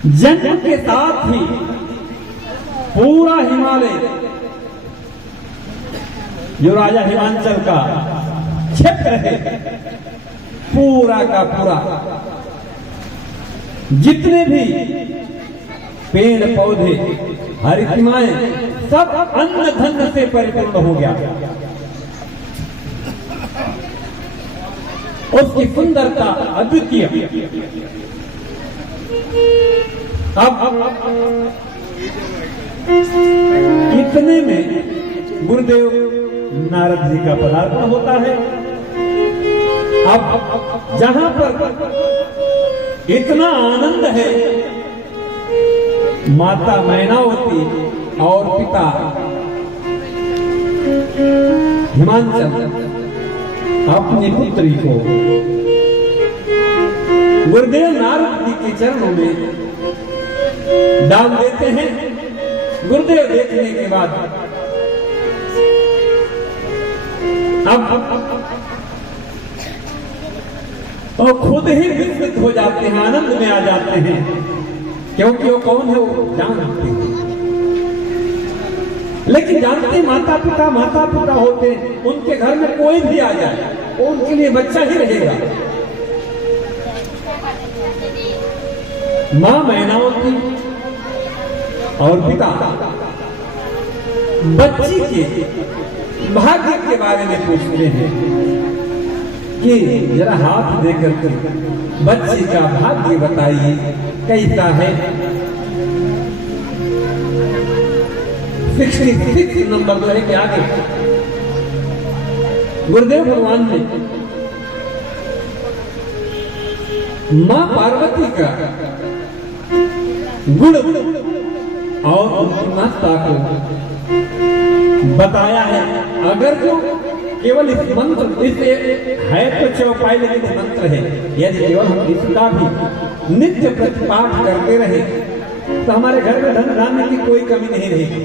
जन्म के साथ ही पूरा हिमालय, जो राजा हिमांचल का क्षेत्र है, पूरा का पूरा जितने भी पेड़ पौधे हरितमाएं सब अन्न धन से परिपूर्ण हो गया। उसकी सुंदरता अद्वितीय। अब इतने में गुरुदेव नारद जी का पदार्पण होता है। अब जहां पर इतना आनंद है, माता मैनावती और पिता हिमांचल अपनी पुत्री को गुरुदेव नारद जी के चरणों में डाल देते हैं। गुरुदेव देखने के बाद अब तो खुद ही विस्मित हो जाते हैं, आनंद में आ जाते हैं, क्योंकि वो कौन है वो जानते हैं। लेकिन जानते माता पिता होते हैं, उनके घर में कोई भी आ जाए वो उनके लिए बच्चा ही रहेगा। मां मैनावती और पिता बच्ची के भाग्य के बारे में पूछते हैं कि जरा हाथ देकर के बच्ची का भाग्य बताइए कैसा है। 66 नंबर तो है कि आगे गुरुदेव भगवान ने मां पार्वती का गुण और उनकी माता को बताया है। अगर जो केवल इस मंत्र, इसे है तो चौपाई लेकिन मंत्र है, यदि केवल हम इसका भी नित्य प्रतिपाठ करते रहे तो हमारे घर में धन धान्य की कोई कमी नहीं रहेगी।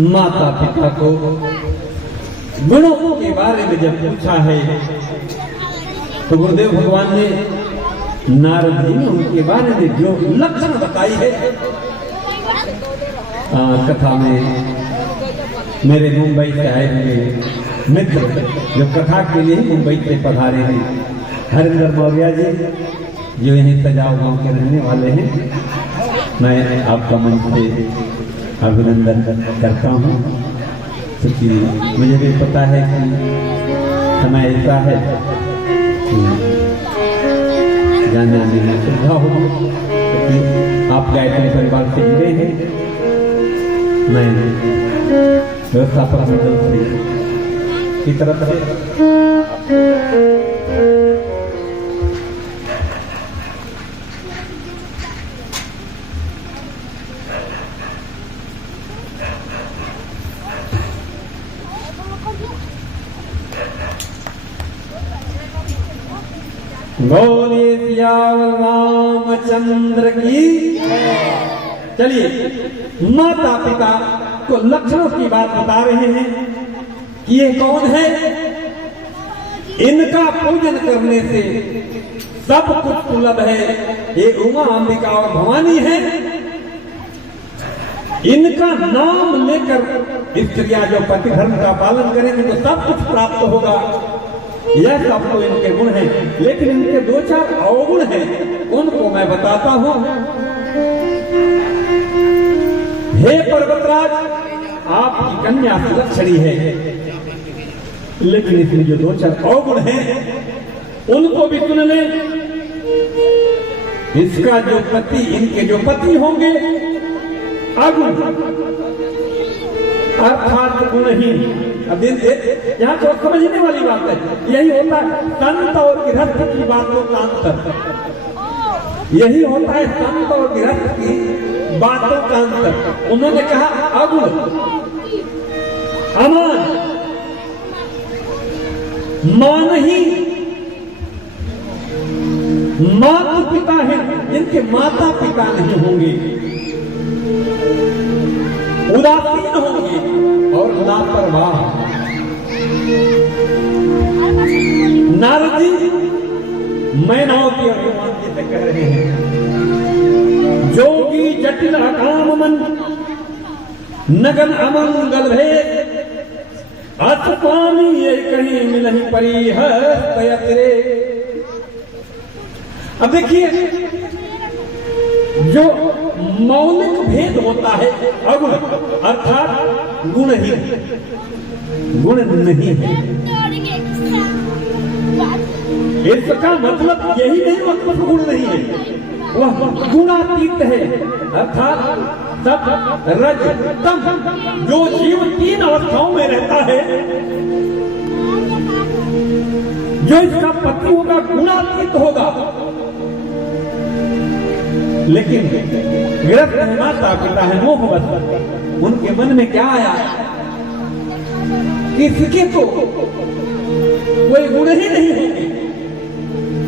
माता पिता को गुणों के बारे में जब पूछा है तो गुरुदेव भगवान ने नारद जी ने उनके बारे में जो लक्षण बताई है कथा में मेरे मुंबई से आए हुए मित्र जो कथा के लिए मुंबई से पधारे हैं हरिंदर मौर्य जी जो यहीं सजाओ गांव के रहने वाले हैं, मैं आपका मन से अभिनंदन करता हूँ क्योंकि मुझे भी पता है कि समय ऐसा है कि जाने आने में सुविधा होगी क्योंकि आप गायत्री परिवार से जुड़े हैं। मैं व्यवस्थापक मंडल की तरफ से बोलिए सियावर रामचंद्र की। चलिए माता पिता को लक्षणों की बात बता रहे हैं कि ये कौन है, इनका पूजन करने से सब कुछ सुलभ है। ये उमा अंबिका और भवानी है, इनका नाम लेकर स्त्रियां जो पति धर्म का पालन करेंगे तो सब कुछ प्राप्त होगा। यह सब तो इनके गुण हैं, लेकिन इनके दो चार अवगुण हैं, उनको मैं बताता हूं। हे पर्वतराज, आपकी कन्या सुलक्षणी है, लेकिन इसमें जो दो चार अवगुण हैं उनको भी सुन ले। इसका जो पति, इनके जो पति होंगे अगुण अर्थात गुणहीन। अब यहाँ तो समझने वाली बात है, यही होता है संत और गृहस्थ की बातों का अंतर। यही होता है संत और गृहस्थ की बातों का अंतर। उन्होंने कहा अगुण, अमान, मानहीन, माता पिता है जिनके माता पिता नहीं होंगे, उदासीन होंगे और लापरवाह। नारद जी मैनाओं की अभिमान से कह रहे हैं, जोगी जटिल अकाम मन नगन अमंगल भेद अतपानी ये कहीं मिलही परी है। अब देखिए जो मौलिक भेद होता है अगुण अर्थात गुणहीन, गुण नहीं है। इसका मतलब यही नहीं मतलब गुण नहीं है, वह गुणातीत है अर्थात सत रज तम। जो जीव तीन अवस्थाओं में रहता है, जो इसका पति होगा गुणातीत होगा। लेकिन गृहस्थ माता पिता है मोहवश, उनके मन में क्या आया, किसके तो कोई गुण ही नहीं होंगे।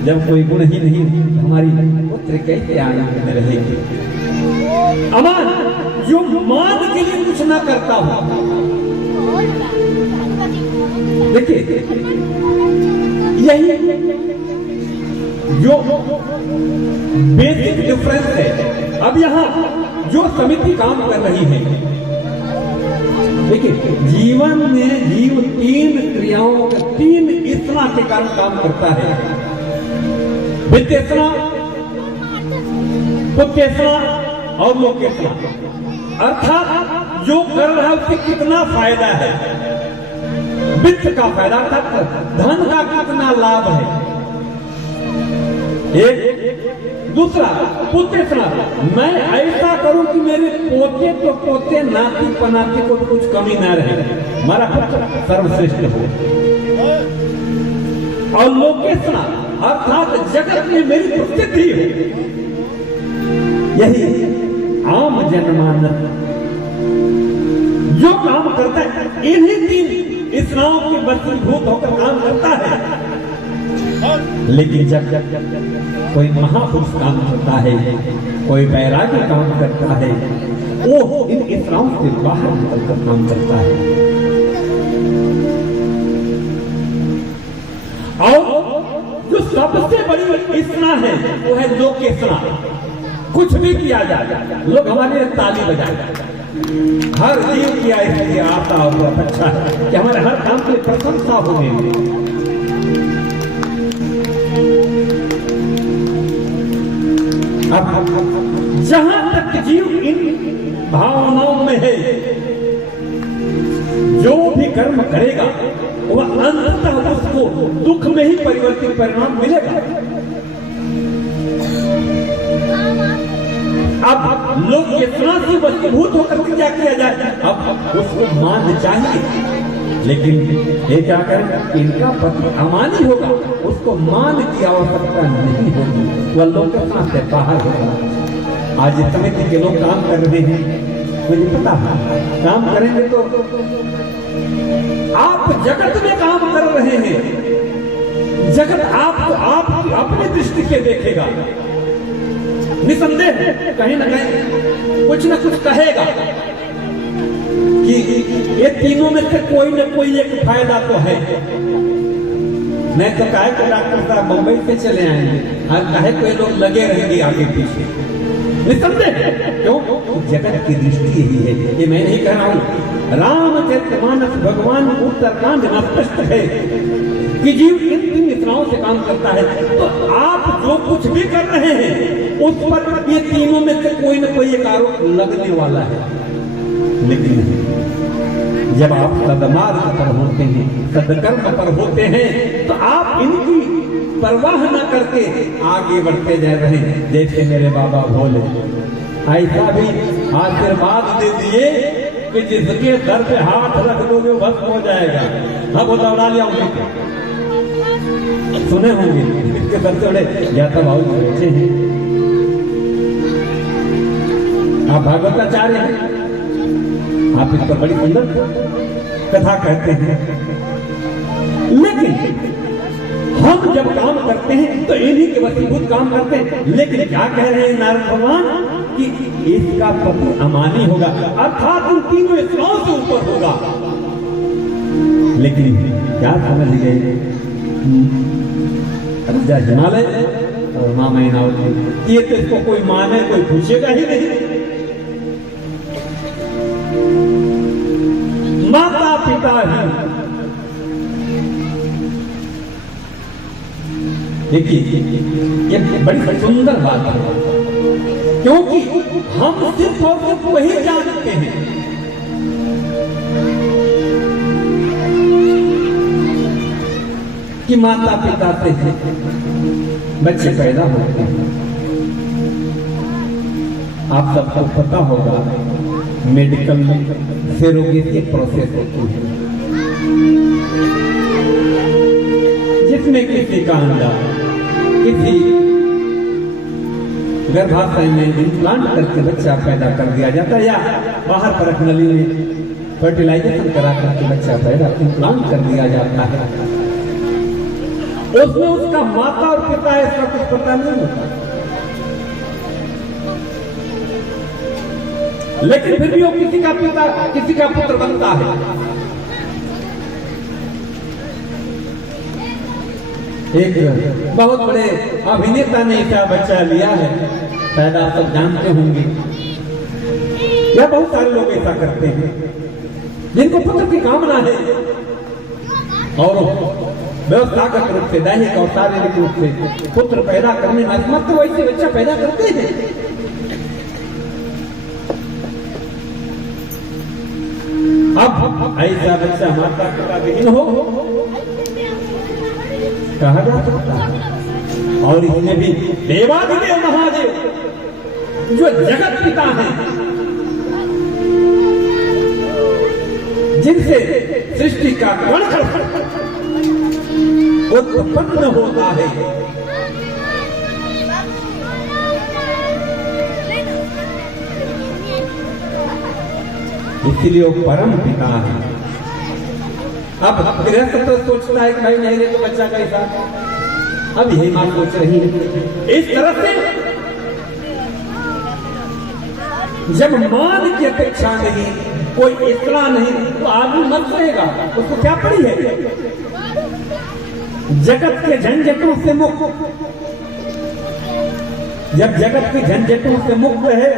जब कोई गुण ही नहीं, हमारी पुत्र कैसे आनंद में रहेगी। अमान, जो मान के लिए कुछ ना करता हो। देखिए यही जो बेसिक डिफरेंस है। अब यहाँ जो समिति काम कर रही है, देखिए जीवन में जीव तीन क्रियाओं, तीन इतना के कारण काम करता है, वित्तेषणा, पुत्तेषणा और लोकेषणा। अर्थात जो कर रहा है उससे कितना फायदा है, वित्त का फायदा अर्थात धन का कितना लाभ है। एक दूसरा पुत्तेषणा, मैं ऐसा करूं कि मेरे पोते तो पोते नाती पनाती को कुछ कमी ना रहे, हमारा पुत्र सर्वश्रेष्ठ हो। और लोकेषणा अर्थात जगत में मेरी प्रसिद्धि हो। यही आम जनमानस जो काम करता है, इन्हीं तीन इसराओं के वशीभूत होकर काम करता है। लेकिन जब कोई महापुरुष काम करता है, कोई वैराग्य काम करता है, वो इन इतराओं से बाहर निकलकर काम करता है। और जो सबसे बड़ी इतना है वो है लोक इतना। कुछ भी किया जाए लोग हमारे लिए ताली बजाए। हर जीव किया इसलिए आता हुआ अच्छा है कि हमारे हर काम की प्रशंसा होने में। अब जहां तक जीव इन भावनाओं में है, जो भी कर्म करेगा वह अंततः उसको दुख में ही परिवर्तित परिणाम मिलेगा। अब लोग इतना से वशीभूत होकर के क्या किया जाए, अब उसको मान चाहिए, लेकिन ये क्या करें, इनका पति अमानी होगा, उसको मान की आवश्यकता नहीं होगी, वह लोग कहां से बाहर होगा। आज समिति के लोग काम कर रहे हैं, मुझे पता है काम करेंगे तो आप जगत में काम कर रहे हैं, जगत आपको आप अपनी दृष्टि से देखेगा, निसंदेह कहीं ना कहीं कुछ न कुछ कहेगा कि ये तीनों में से कोई न कोई एक फायदा तो है। नहीं तो काहे को डॉक्टर साहब मुंबई से चले आएंगे और काहे को ये लोग लगे रहेंगे आगे पीछे, निसंदेह। क्यों? जगत की दृष्टि यही है। ये मैं नहीं कह रहा हूं, रामचरितमानस भगवान उत्तरकांड में स्पष्ट है कि जीव इन तीन इतराओं से काम करता है। तो आप जो कुछ भी कर रहे हैं उस पर ये तीनों में से कोई न कोई एक आरोप लगने वाला है। लेकिन जब आप सदमार्ग पर होते हैं, सदकर्म पर होते हैं, तो आप इनकी परवाह न करके आगे बढ़ते जा रहे हैं। जैसे मेरे बाबा भोले ऐसा भी आशीर्वाद दे दिए कि जिसके सर पे हाथ रख दोगे वो भस्म हो जाएगा। हाँ वो दौड़ा लिया उन्हें, सुने होंगे इसके सर से बड़े ज्ञाता भाव बैठे हैं। आप भागवताचार्य हैं, आप इस पर बड़ी सुंदर कथा कहते हैं, लेकिन हम जब काम करते हैं तो इन्हीं के वशीभूत काम करते हैं। लेकिन क्या कह रहे हैं नारद भगवान कि इसका पति अमानी होगा, अर्थात उन तीनों इतराओं से ऊपर होगा। लेकिन क्या समझ गए, राजा हिमालय और माँ मैनावती, ये तो इसको कोई माने कोई पूछेगा ही नहीं। माता पिता ही, देखिए ये बड़ी सुंदर बात है, क्योंकि हम सिर्फ और सिर्फ वही जानते हैं कि माता पिता से बच्चे पैदा होते हैं। आप सबको पता होगा मेडिकल में सेरोगेसी प्रोसेस होती है, जिसमें किसी का अंडा किसी गर्भाशय में इम्प्लांट करके बच्चा पैदा कर दिया जाता है, या बाहर परख नली में फर्टिलाइजेशन करा करके बच्चा पैदा इम्प्लांट कर दिया जाता है। उसमें उसका माता और पिता इसका कुछ पता नहीं होता, लेकिन फिर भी वो किसी का पिता किसी का पुत्र बनता है। एक बहुत बड़े अभिनेता ने क्या बच्चा लिया है, शायद आप सब जानते होंगे, या बहुत सारे लोग ऐसा करते हैं जिनको पुत्र की कामना है और व्यवस्थागत रूप से, दैहिक और शारीरिक रूप से पुत्र पैदा करने में असमर्थ, तो वैसे बच्चा पैदा करते हैं। अब ऐसा बच्चा माता पिता विहीन हो कहा जा सकता है। और इसमें भी देवादिदेव महादेव जो जगत पिता हैं, जिनसे सृष्टि का कण उत्पन्न होता है, इसलिए वो परम पिता है। अब गृहस्थ तो सोचता है कि भाई मेरे तो बच्चा कैसा, अब यही मां सोच रही है। इस तरह से जब मान की अपेक्षा नहीं, कोई इतना नहीं, तो आदमी मत रहेगा, उसको क्या पड़ी है? जगत के झंझटों से मुक्त, जब जगत की झंझटों से मुक्त है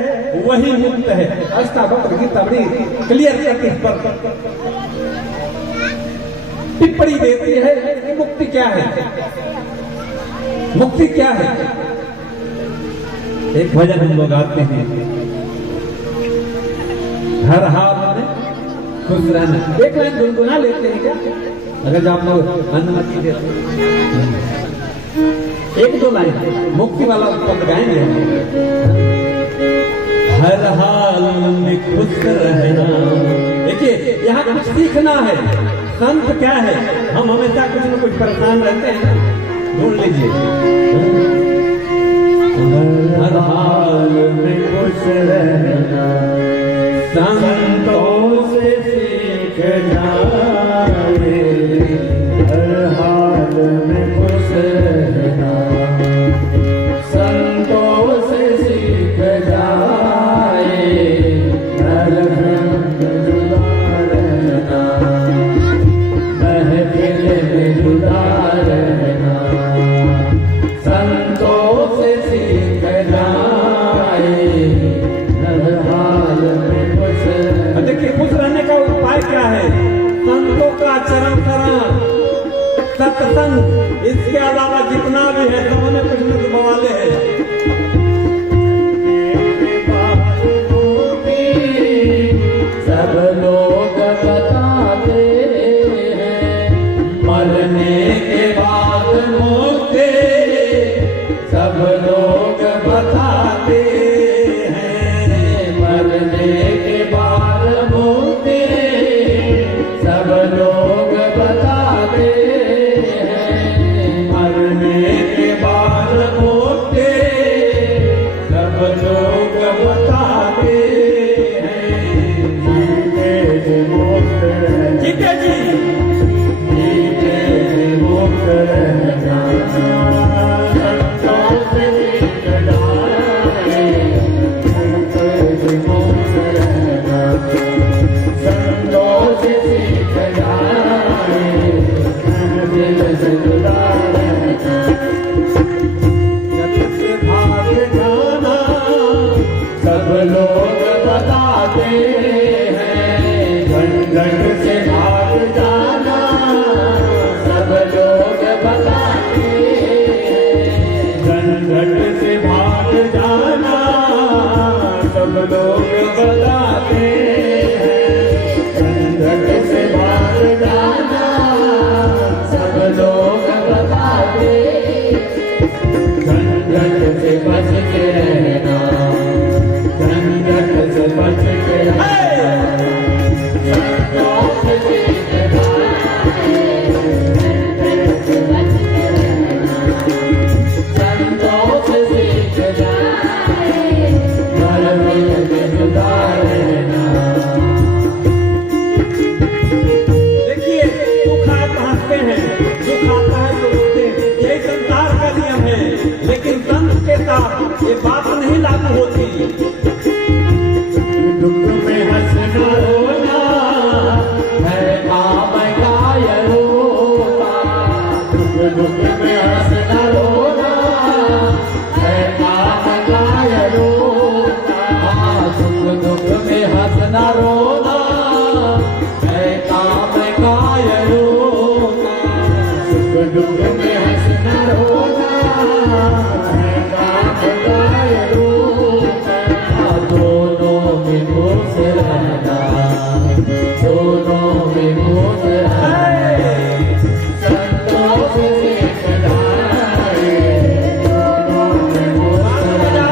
वही मुक्त है। अष्टावक्र गीता बड़ी क्लियर करके इस पर टिप्पणी देती है कि मुक्ति क्या है, मुक्ति क्या है। एक भजन हम लोग आते हैं, हर हाल में खुश रहना। एक लाइन गुनगुना लेते हैं क्या, अगर आप लोग अनुमति देते? एक दो लाइन मुक्ति वाला पद गाएंगे। हर हाल में खुश रहना। देखिए यहाँ कुछ सीखना है। संत क्या है? हम हमेशा कुछ न कुछ परेशान रहते हैं, ढूंढ लीजिए। हर हाल में खुश रहना, संतों से सीख जाए। हर हाल में खुश रहना, संतों से सीख जाए। नर ब्रह्म जुदा रहना, महफिल में जुदा रहना, संतों से सीख जाए। हर हाल में खुश रहना। देखिए खुश रहने का उपाय क्या है? संतों का चरण शरण, सत्संग, इसके अलावा जितना भी है सब उन्हें कुछ न कुछ बवाले हैं। सब लोग बताते हैं मरने के बाद मुक्ति, सब लोग बताते हैं मरने के बाद मुक्ति, सब लोग बताते हैं मरने के बाद मुक्ति, सब लोग बताते हैं। जीते जी जीते जी मुक्त रहना, संतों से सीख जाए। जीते जी मुक्त रहना, संतों से सीख जाए। दिल से जुदा रहना, जग से भाग जाना, सब लोग बताते हैं। झंझट से भाग जाना, सब लोग बताते हैं। झंझट से भाग जाना, सब लोग बताते हैं। झंझट से भाग जाना, सब लोग बताते हैं। झंझट से बच के रहना, झंझट से बच के रहना, संतों से सीख जाए। झंझट से बच के रहना, संतों से सीख जाए। मरने के जुदा रहना। देखिए दुख आए तो हंसते हैं, दुख आता है तो रोते हैं, यही संसार का नियम है। लेकिन संत के साथ ये बात नहीं लागू होती। दुख में हंसना रोना है काम कायरों का। दुख में हंसना रोना है काम कायरों का। दुख में हंसना रोना है काम कायरों का। दुख में हंसना रोना है काम कायरों का। दोनों में खुश रहना, दोनों में खुश रहना, संतों से सीख जाए। दोनों में खुश रहना,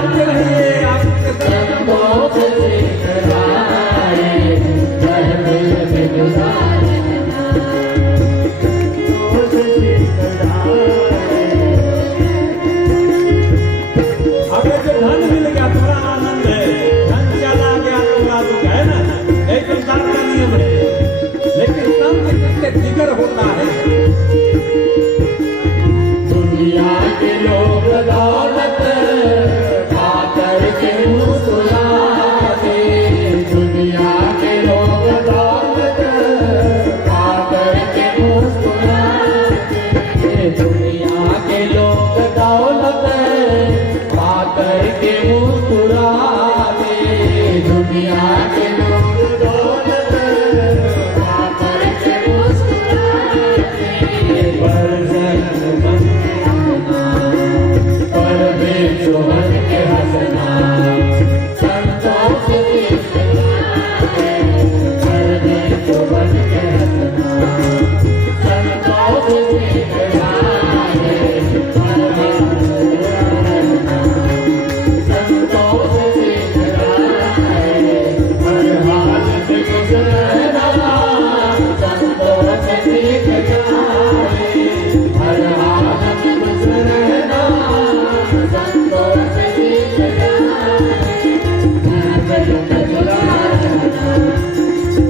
संतों से सीख जाए। महफिल में जुदा रहना, संतों से सीख जाए। अगर जो धन मिल गया थोड़ा आनंद है, धन चला गया थोड़ा दुख है ना, यही संसार का नियम है। लेकिन संत किसके जिगर होता है? दुनिया के लोग दौलत खाकर के मुस्कुराते करके मुस्कुराते, दुनिया के लोग दौलत लुटा करके मुस्कुराते। पर जन्म बन के हंसना, पर बेचो बन के हंसना, संतों से सीखना है। पर बेचो बन के हंसना, संतों से सीखना है। पर संतों से सीखना है। हर हाल में खुश रहना, संतों से सीखना है। हर हाल में खुश रहना, संतों से सीखना है। मैं दिल में जुड़ा रहना,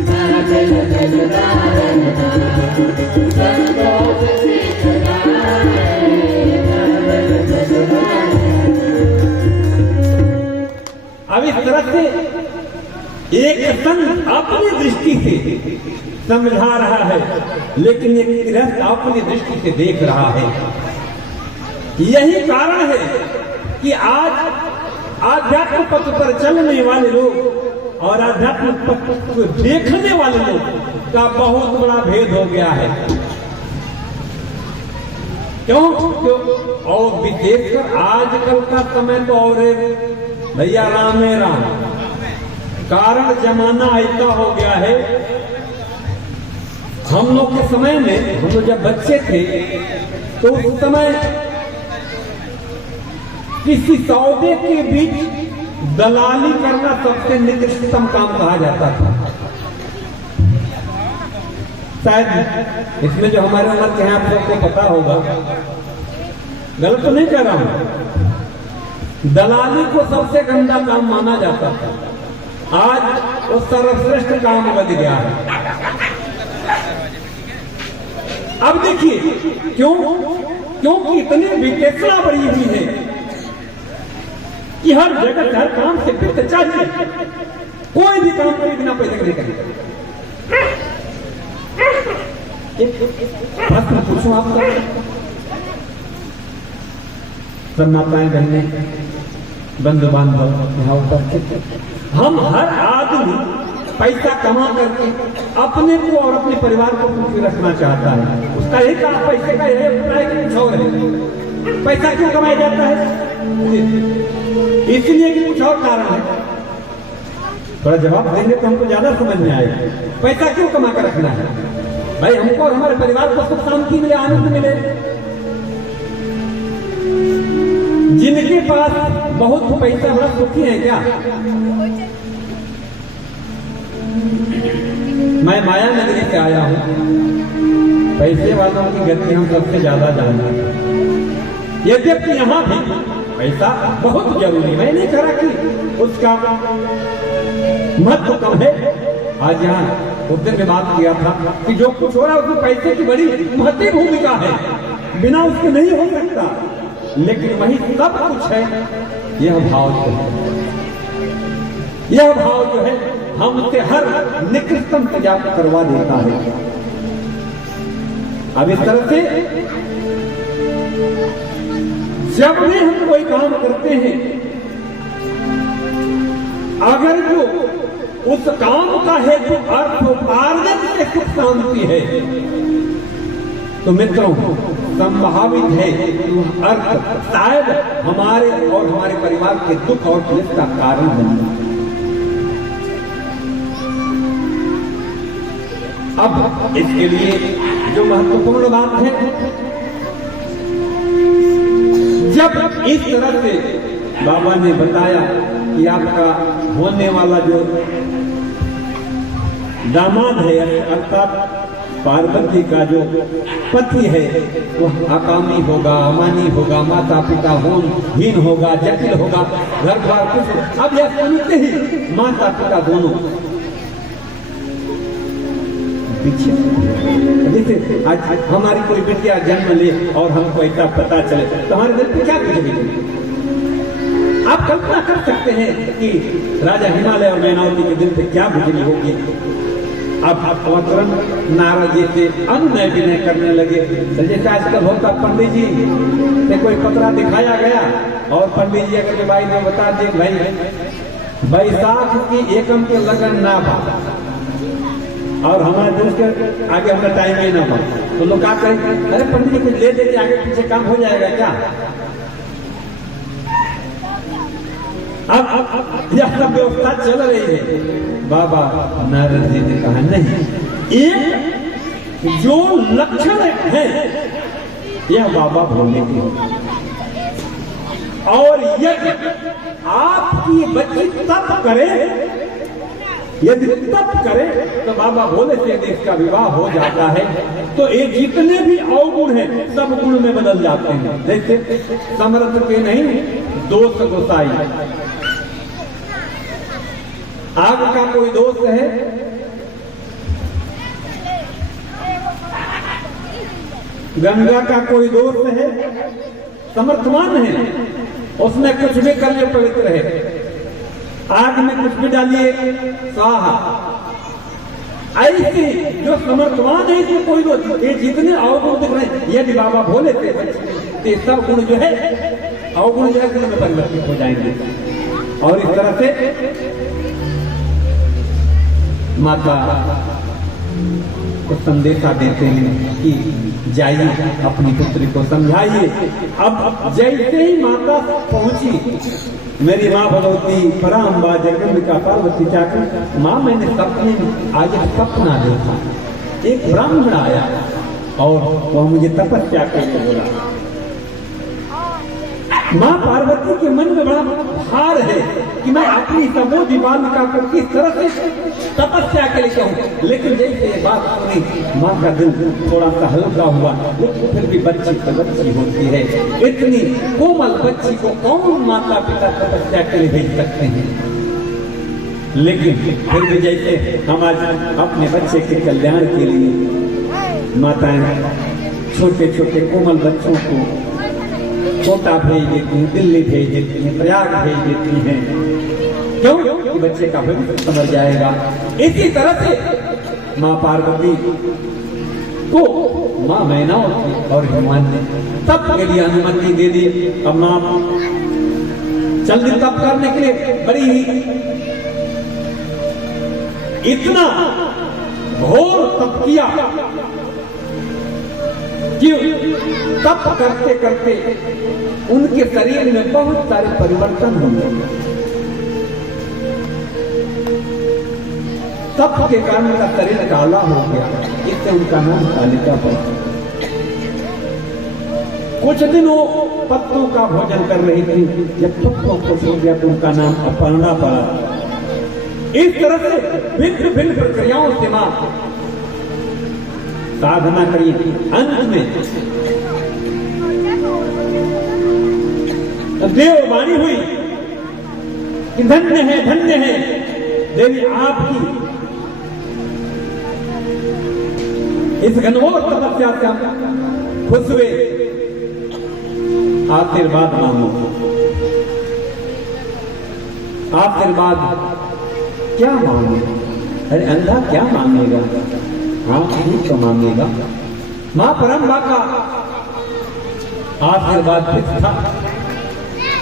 मैं दिल में जुड़ा रहना, संतों से सीखना है। मैं दिल में जुड़ा रहना। अब इस तरह से एक संत अपनी दृष्टि से समझा रहा है, लेकिन एक गृहस्थ अपनी दृष्टि से देख रहा है। यही कारण है कि आज आध्यात्म पथ पर चलने वाले लोग और आध्यात्म पथ को देखने वाले लोग का बहुत बड़ा भेद हो गया है। क्यों? और विशेषकर आजकल का समय तो और भैया राम है राम। कारण जमाना ऐसा हो गया है, हम लोग के समय में, हम लोग जब बच्चे थे तो उस समय किसी सौदे के बीच दलाली करना सबसे निकृष्टतम काम कहा जाता था। शायद इसमें जो हमारे उम्र के हैं आप सबको पता होगा, गलत तो नहीं कह रहा हूं, दलाली को सबसे गंदा काम माना जाता था। आज वो सर्वश्रेष्ठ काम बन गया है। अब देखिए क्यों? क्योंकि इतनी विकेसना बढ़ी हुई है कि हर जगह हर काम से वित्त चाहिए। कोई भी काम करे बिना पैसे के नहीं करेगा। प्रश्न पूछूं आपका, सब माताएं बहनें बंधु बांधव यहाँ उपस्थित, हम हर आदमी पैसा कमा करके अपने को और अपने परिवार को खुशी रखना चाहता है। उसका यही काम पैसे का यही अभिप्राय कि कुछ और है। पैसा क्यों कमाया जाता है? इसलिए कि कुछ और कारण है। थोड़ा जवाब देंगे तो हमको ज्यादा समझ में आएगा। पैसा क्यों कमा कर रखना है? भाई हमको और हमारे परिवार को सुख शांति मिले, आनंद मिले। जिनके पास बहुत पैसा बड़ा सुखी है क्या? मैं माया नगरी से आया हूं। पैसे वालों की गति हम सबसे ज्यादा जानते हैं। यद्यपि यहां भी पैसा बहुत जरूरी, मैं नहीं कह रहा कि उसका महत्व कम है। आज यहाँ उस दिन में बात किया था कि जो कुछ हो रहा है उसमें पैसे की बड़ी महत्वपूर्ण भूमिका है, बिना उसके नहीं हो सकता। लेकिन वही सब कुछ है, यह भाव जो है, यह भाव जो है हमसे हर निकृष्टतम त्याग करवा देता है। अब इस तरह से जब भी हम कोई काम करते हैं, अगर जो उस काम का हेतु अर्थोपार्जन से सुख शांति है, तो मित्रों संभावित है कि वह अर्थ शायद हमारे और हमारे परिवार के दुख और क्लेश का कारण बन जाए। अब इसके लिए जो महत्वपूर्ण बात है, जब इस तरह से बाबा ने बताया कि आपका होने वाला जो दामाद है अर्थात पार्वती का जो पति है वह अकामी होगा, अमानी होगा, माता पिता होनहीन होगा, जटिल होगा, घर द्वार कुछ। अब यह सुनते ही माता पिता दोनों पीछे। जैसे आज हमारी कोई बेटिया जन्म ले और हमको ऐसा पता चले तो हमारे दिल पे क्या गुजरेगी? आप कल्पना कर सकते हैं कि राजा हिमालय और मैनावती के दिल पे क्या गुजरी होगी। अब अवतरण नारद जी से अन्य विनय करने लगे। तो जैसे आजकल होता, पंडित जी से कोई पतरा दिखाया गया और पंडित जी अगर भाई ने बता दिए भाई बैसाख की एकम के लगन ना बा और हमारे दोस्त के आगे हमारा टाइम ही ना बा, तो लोग क्या कहें, अरे पंडित जी कुछ ले देते आगे पीछे काम हो जाएगा क्या। अब यह सब व्यवस्था चल रही है। बाबा नारद जी ने कहा नहीं, एक जो लक्षण है यह बाबा भोले के, और यदि आपकी बच्ची तप करे, यदि तप करे तो बाबा भोले से यदि इसका विवाह हो जाता है तो ये जितने भी अवगुण हैं सब गुण में बदल जाते हैं। जैसे समर्थ के नहीं दोष गोसाई, आग का कोई दोष है, गंगा का कोई दोष है, समर्थमान है, उसमें कुछ भी कर ले पवित्र है, आग में कुछ भी डालिए स्वाहा। ऐसे जो समर्थमान है इसमें कोई दोष, ये जितने अवगुण दिख रहे हैं यदि बाबा भोले थे सब गुण जो है अवगुण जो है गुण में परिवर्तित हो जाएंगे। और इस तरह से माता को संदेशा देते हैं कि जाइए अपनी पुत्री को समझाइए। अब जैसे ही माता पहुंची, मेरी माँ भगवती पराम्बा जगदम्बिका पार्वती जाकर, माँ मैंने सपने में आज सपना देखा, एक ब्राह्मण आया और वह मुझे तपस्या करके बोला। माँ पार्वती के मन में बड़ा भार है कि मैं अपनी समोधी बालिका को किस तरह से तपस्या के लिए कहूँ, लेकिन जैसे ये बात सुनी माँ का दिल थोड़ा सा हल्का हुआ, लेकिन फिर भी बच्ची तो बच्ची होती है, इतनी कोमल बच्ची को कौन माता पिता तपस्या के लिए भेज सकते हैं। लेकिन फिर भी जैसे हम आज अपने बच्चे के कल्याण के लिए माताएं छोटे छोटे कोमल बच्चों को कोटा भेज देती हैं, दिल्ली भेज देती हैं, प्रयाग भेज देती हैं, क्यों कि बच्चे का भविष्य समझ जाएगा। इसी तरह से माँ पार्वती को माँ मैनावती और भगवान ने तप के लिए अनुमति दे दी। अब माँ चल दी तप करने के लिए, बड़ी ही इतना घोर तप किया कि तप करते करते उनके शरीर में बहुत सारे परिवर्तन हुए। तप के कारण उनका शरीर काला हो गया, इससे उनका नाम कालिका पड़ा। कुछ दिन वो पत्तों का भोजन कर रही थी, जब पत्तों को छूट गया तो उनका नाम अपर्णा पड़ा। इस तरह से भिन्न भिन्न प्रक्रियाओं से मां साधना करी। अंत में देववाणी हुई कि धन्य है देवी आपकी इस घनघोर तपस्या से हम खुश हुए, आशीर्वाद मांगो। आशीर्वाद क्या मांगे? अरे अंधा क्या मांगेगा, हाँ ठीक तो मांगेगा। मां परम्बा का आशीर्वाद फिक्स था।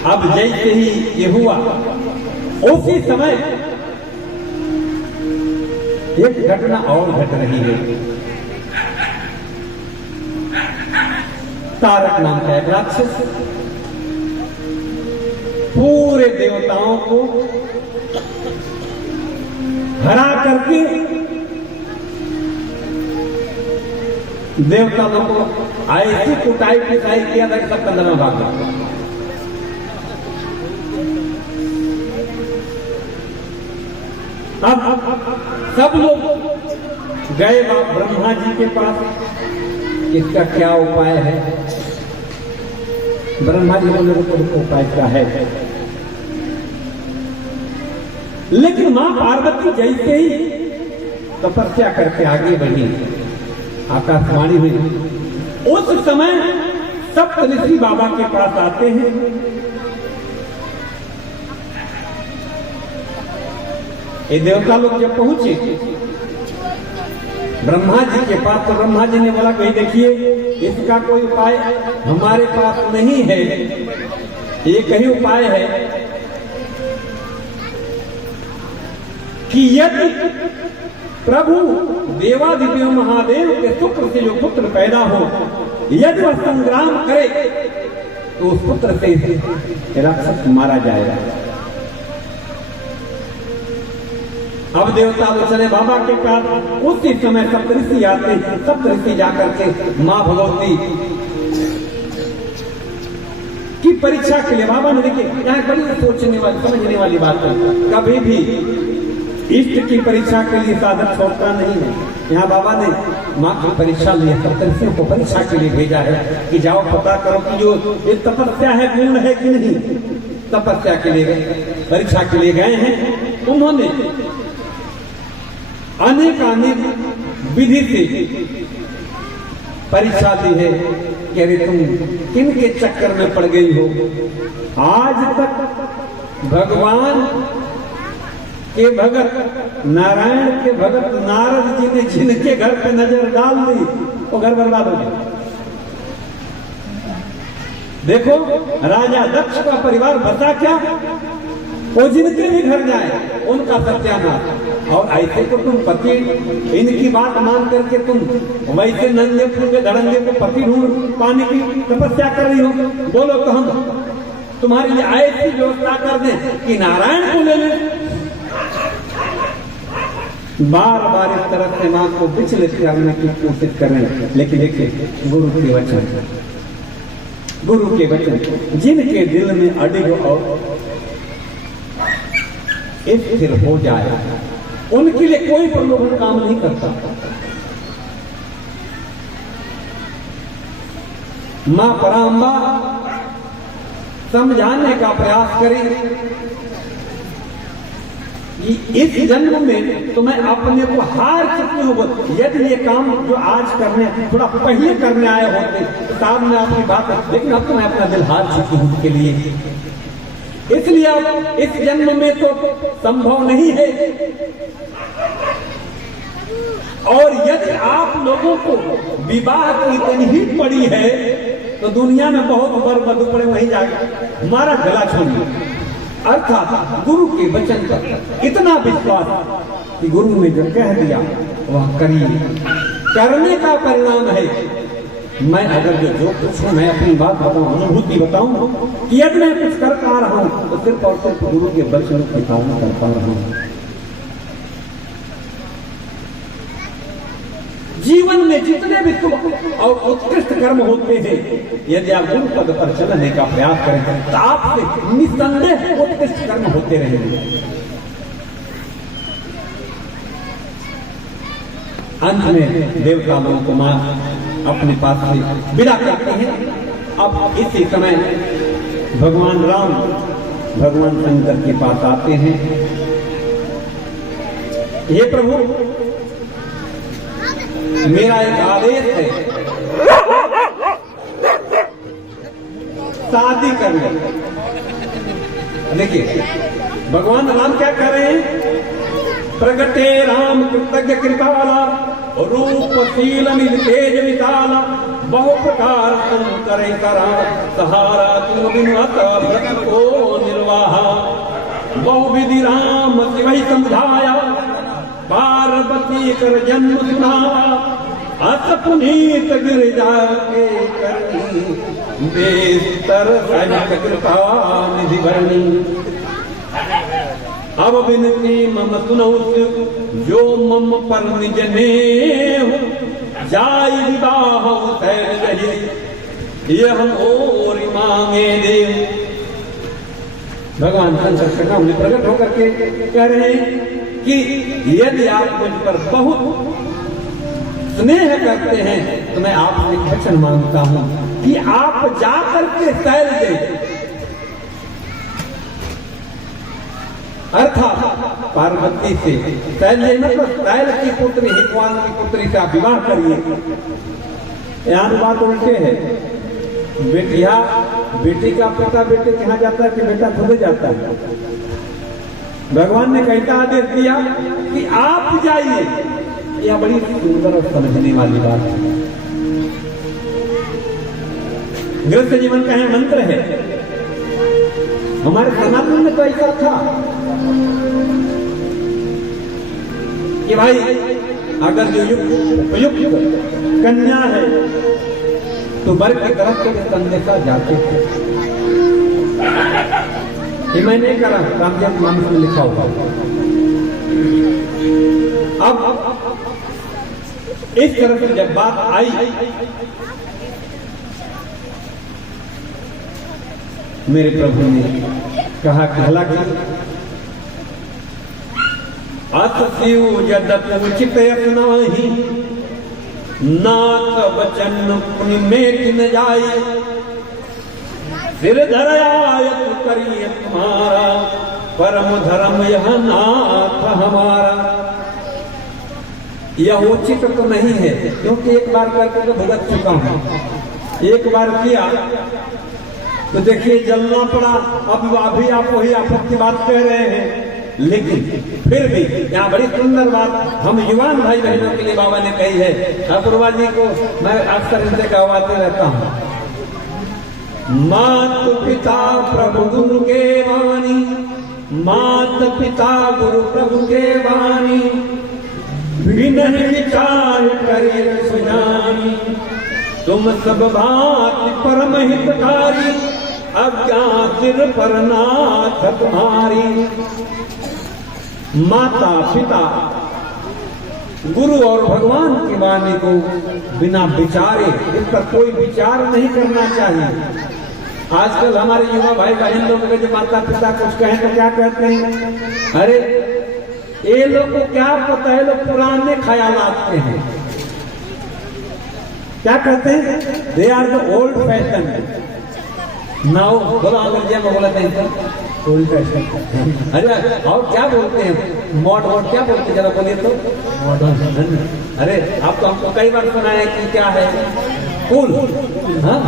अब जैसे ही ये हुआ उसी समय एक घटना और घट रही है। तारक नाम का एक राक्षस पूरे देवताओं को हरा करके देवता लोग को ऐसी कुटाई पिटाई किया था कि सब कंधर में भाग गया। अब सब लोग गए ब्रह्मा जी के पास, इसका क्या उपाय है? ब्रह्मा जी बोले तो उपाय क्या है? लेकिन मां पार्वती जैसे ही तपस्या करके आगे बढ़ी, आकाशवाणी हुई। उस समय सप्त ऋषि बाबा के पास आते हैं। ये देवता लोग जब पहुंचे ब्रह्मा जी के पास। तो ब्रह्मा जी ने बोला कहीं देखिए इसका कोई उपाय हमारे पास नहीं है, एक ही उपाय है कि यदि प्रभु देवादिदेव महादेव के शुक्र से जो पुत्र पैदा हो, यदि वह संग्राम करे तो उस पुत्र से राक्षस मारा जाएगा। अब देवता तो चले बाबा के पास। उसी समय सप्तऋषि आते, सप्तऋषि जाकर के मां भगवती की परीक्षा के लिए बाबा ने देखिए यहाँ बड़ी सोचने वाली समझने वाली बात है, कभी भी इष्ट की परीक्षा के लिए साधक छोड़ता नहीं है। यहाँ बाबा ने माँ की परीक्षा ली, सप्तऋषियों को परीक्षा के लिए भेजा है कि जाओ पता करो कि जो ये तपस्या है पूर्ण है कि नहीं। तपस्या के लिए गए, परीक्षा के लिए गए हैं। उन्होंने अनेक विधि से परीक्षा दी है कि अरे तुम किन के चक्कर में पड़ गई हो। आज तक भगवान के भगत, नारायण के भगत नारद जी ने जिनके घर पे नजर डाल दी वो घर बर्बाद हो गया। देखो राजा दक्ष का परिवार बता क्या, वो जिनके भी घर जाए उनका सत्यानाश। और ऐसे को तुम पति इनकी बात मान करके तुम वैसे नंगे फूंगे धड़ंगे को पति ढूंढ पाने की तपस्या कर रही हो। बोलो तो हम तुम्हारे लिए ऐसी व्यवस्था कर दें कि नारायण को ले लें। बार बार इस तरह से मां को विचलित करने की कोशिश कर रहे हैं। लेकिन देखिए गुरु के वचन, गुरु के वचन जिनके दिल में अडिग और स्थिर हो जाए उनके लिए कोई प्रलोभन काम नहीं करता। मां पराम्बा समझाने का प्रयास करें इस जन्म में तो मैं अपने को हार चुकी हूं। यदि ये काम जो आज करने थोड़ा पहले करने आए होते तो साथ में आपकी बात, लेकिन अब तो मैं अपना दिल हार चुकी हूं उनके लिए, इसलिए अब इस जन्म में तो संभव नहीं है। और यदि आप लोगों को विवाह की तनहीद पड़ी है तो दुनिया में बहुत बर बदू पड़े वहीं जाएगा हमारा गला छोड़िए। अर्थात गुरु के वचन पर इतना विश्वास कि गुरु ने जो कह दिया वह करिए, करने का परिणाम है। मैं अगर जो कुछ हूं मैं अपनी बात बताऊं, अनुभूति बताऊं कि यदि मैं कुछ कर पा रहा हूं तो सिर्फ और सिर्फ गुरु के वचन की पालना कर पा रहा हूं। जीवन में जितने भी शुभ और उत्कृष्ट कर्म होते हैं, यदि आप गुरु पद पर चलने का प्रयास करें तो आपसे निसंदेह उत्कृष्ट कर्म होते रहेंगे। अंत में देवता लोगों को मां अपने पास से विदा करते हैं। अब इसी समय भगवान राम भगवान शंकर के पास आते हैं। हे प्रभु मेरा एक आदेश है, शादी करने। देखिए भगवान राम क्या कर रहे हैं, प्रगटे राम कृतज्ञ कृपाला रूपशील निज तेज विशाला बहु प्रकार तुम करे करा सहारा तुम बिनु व्रत को निर्वाहा बहु विधि राम शिवहि समझाया पार्वती कर जन्म सुनावा अस पुनीत गिरिजा के करनी बेस्तर सहित कृपा निधि भरनी। अब बिनती मम सुनौ जो मम पर निज नेहु जाई विवाह तैर रही ये हम और मांगे देव। भगवान शंकर सामने प्रकट होकर के कह रहे हैं कि यदि आप मुझ पर बहुत स्नेह करते हैं तो मैं आपसे वचन मांगता हूं कि आप जाकर के तैर दें। अर्थात पार्वती से तैल मतलब तैल की पुत्री हिमवान की पुत्री से आप विवाह करिए। यहाँ बात उल्टे है, बेटिया बेटी का पिता बेटे के यहाँ जाता है कि बेटा खुद जाता है। भगवान ने कैसा आदेश दिया कि आप जाइए, यह बड़ी सुंदर और समझने वाली बात है। गृहस्थ जीवन का यह मंत्र है। हमारे सनातन में तो ऐसा था कि भाई अगर जो उपयुक्त कन्या है तो वर की तरफ से संदेशा जाते थे। ये मैं नहीं करा, रामचरित मानस में लिखा हुआ। अब इस तरह से जब बात आई, मेरे प्रभु ने कहा कि हालांकि अतशिव यद्यपि उचित यत्नाहि नाथ वचन पुनि मेट न जाए, सिर धरयायत करिए तुम्हारा परम धर्म यह नाथ हमारा। यह उचित तो नहीं है, क्योंकि एक बार करके तो भुगत चुका हूं। एक बार किया तो देखिए जलना पड़ा। अब अभी आप वही आपत्ति बात कह रहे हैं, लेकिन फिर भी यहाँ बड़ी सुंदर बात हम युवान भाई बहनों के लिए बाबा ने कही है। अपूर्वा जी को मैं अक्सर इनसे कहवाते रहता हूँ, मात पिता प्रभु गुरु के वाणी, मात पिता गुरु प्रभु के वाणी, बिन विचार करिए सुजानी, तुम सब भांति परम हितकारी, अज्ञात सिर पर नाथ तुम्हारी। माता पिता गुरु और भगवान की वाणी को बिना विचारे, इस पर कोई विचार नहीं करना चाहिए। आजकल हमारे युवा भाई बहन लोग के जो माता पिता कुछ कहें तो क्या कहते हैं, अरे ये लोग को क्या पता है, लोग पुराने ख्यालात के हैं। क्या कहते हैं, they are the old fashion now. बोलो अंग्रेजी में बोलते हैं ओल्ड फैशन। अरे और क्या बोलते हैं, मॉडर्न क्या बोलते हैं, जरा बोलिए तो। मॉडर्न। अरे आप तो हमको कई बार सुना है कि क्या है, कूल। हाँ,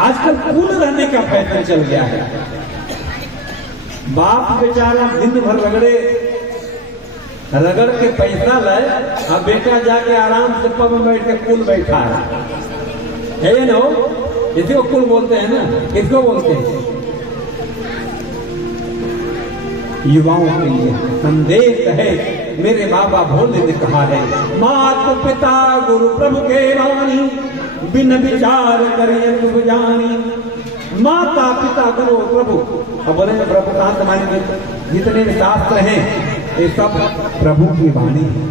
आजकल कूल रहने का फैशन चल गया है। बाप बेचारा दिन भर रगड़ के पैसा लाए, अब बेटा जाके आराम से पब में बैठ के कूल बैठा है ना। इसी को कूल बोलते हैं ना, किसको बोलते हैं। युवाओं के लिए संदेश है, मेरे बाबा भोले ने कहा है, मात पिता गुरु प्रभु के वाणी, बिन विचार करिए सुख जानी। माता पिता गुरु प्रभु, अब बोले प्रभु कहा तुम्हारे जितने भी शास्त्र हैं ये सब प्रभु की वाणी है।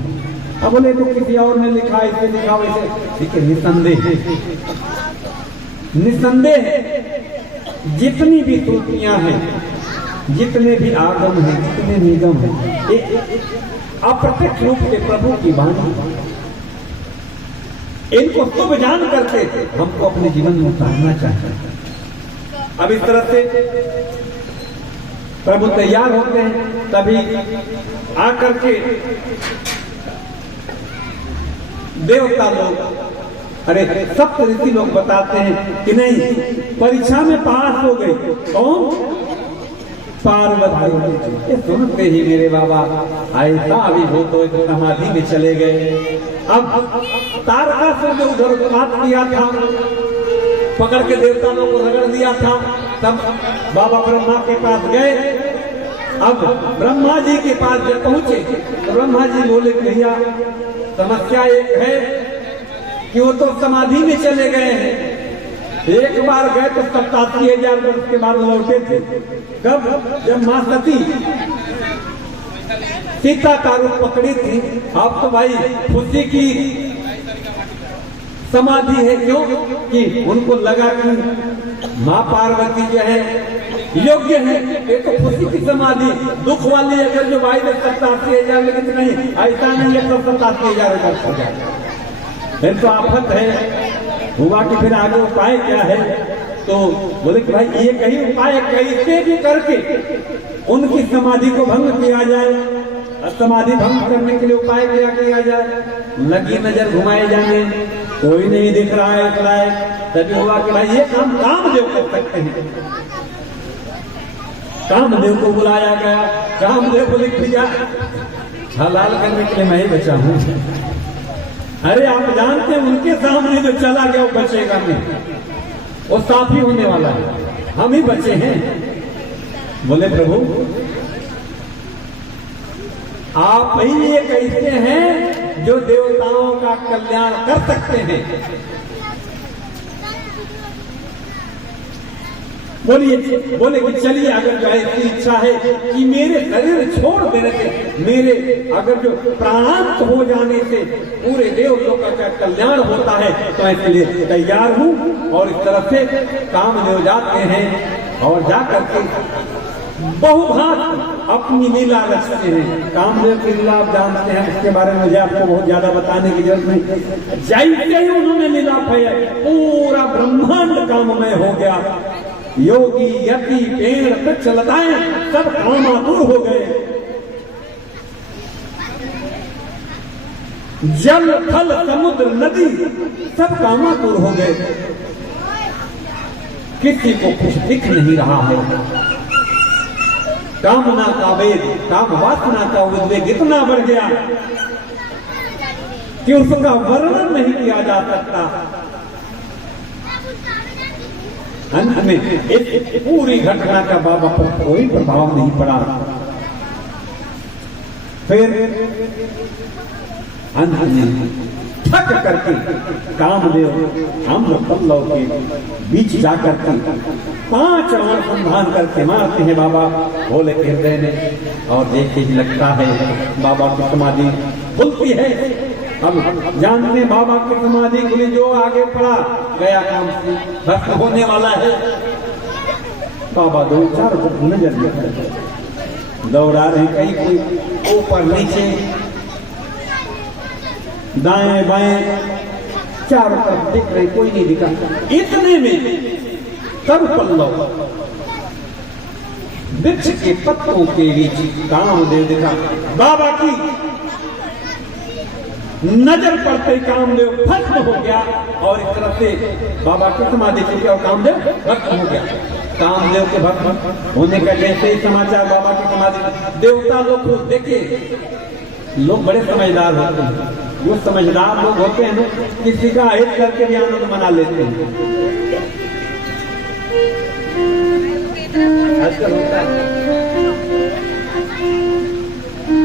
अब बोले तो किसी और ने लिखा, इसे लिखा वैसे, ठीक है। निसंदेह जितनी भी त्रुटियां हैं, जितने भी आगम हैं, जितने निगम हैं, अप्रत्यक्ष रूप से प्रभु की वाणी। इनको शुभ जान करके हमको अपने जीवन में उतारना चाहिए। अब इस तरह से प्रभु तैयार होते हैं, तभी आकर के देवता लोग, अरे सप्त ऋषि लोग बताते हैं कि नहीं, परीक्षा में पास हो गई। कौन? पार्वती। ये सुनते ही मेरे बाबा ऐसा अभिभूत हो तो समाधि में चले गए। अब तारकासुर ने उधर उत्पात किया था, पकड़ के देवता लोग को रगड़ दिया था। तब बाबा ब्रह्मा के पास गए। अब ब्रह्मा जी के पास जब पहुंचे तो ब्रह्मा जी बोले, भैया समस्या एक है कि वो तो समाधि में चले गए हैं। एक बार गए तो 87,000 वर्ष के बाद लौटे थे। कब? जब मां सती सीता का रूप पकड़ी थी। अब तो भाई खुशी की समाधि है, क्यों कि उनको लगा कि मां पार्वती जो है योग्य है। ये तो खुशी की समाधि, दुख वाली अगर जो भाई ने 87,000, लेकिन नहीं, ऐसा नहीं है, तो 87,000 वर्ष हो जाएगा। फिर तो आफत है। हुआ कि फिर आगे उपाय क्या है? तो बोले कि भाई ये कहीं उपाय कैसे भी करके उनकी समाधि को भंग किया जाए। समाधि भंग करने के लिए उपाय क्या किया जाए? लगी नजर घुमाए जाने, कोई नहीं दिख रहा है। तभी हुआ कि भाई ये काम कामदेव कर सकते हैं। कामदेव को बुलाया गया। कामदेव बोले भैया हलाल करने के लिए मैं ही बचा हूं। अरे आप जानते हैं उनके सामने जो चला गया वो बचेगा नहीं, वो साफी होने वाला है, हम ही बचे हैं। बोले प्रभु आप ही एक ऐसे हैं जो देवताओं का कल्याण कर सकते हैं। बोले कि चलिए अगर जो ऐसी इच्छा है कि मेरे शरीर छोड़ देने से, मेरे अगर जो प्राणांत हो जाने से पूरे देवलोक का कल्याण होता है तो इसके लिए तैयार हूं। और इस तरफ से कामदेव जाते हैं और जाकर के बहुभात अपनी लीला रचते हैं। कामदेव की लीला आप जानते हैं, इसके बारे में मुझे आपको बहुत ज्यादा बताने की जरूरत नहीं। जैसे ही उन्होंने लीला फैलाई पूरा ब्रह्मांड काममय हो गया। योगी यति पेड़ वृक्ष लताएं सब कामातुर हो गए। जल थल समुद्र नदी सब कामातुर हो गए। किसी को कुछ दिख नहीं रहा है। कामना का वेग, काम वासना का उद्वेग इतना बढ़ गया कि उसका वर्णन नहीं किया जा सकता। अंत में इस पूरी घटना का बाबा पर कोई प्रभाव नहीं पड़ा। फिर अंत में थक करके कामदेव आम्रपल्लव के बीच जाकर के 5 अनुसंधान करके मारते हैं बाबा भोले के हृदय में। और देखते ही लगता है बाबा की समाधि खुलती है। अब जानते हैं बाबा की समाधि खुली, जो आगे पड़ा गया काम भक्त होने वाला है। बाबा 2-4 नजर दौड़ा रहे, कहीं कोई ऊपर नीचे दाएं बाएं चारों तरफ दिख रहे, कोई नहीं दिखा। इतने में सर्वपल्लव वृक्ष के पत्तों के बीच कामदेव दिखा। बाबा की नजर पड़ते कामदेव भस्म हो गया और एक तरफ से बाबा की समाधि थी और कामदेव भस्म हो गया। कामदेव के भस्म होने का जैसे ही समाचार बाबा की समाधि, देवता लोग को देखे, लोग बड़े समझदार होते हैं। जो समझदार लोग होते हैं ना, किसी का हित करके भी आनंद मना लेते हैं। आजकल होता है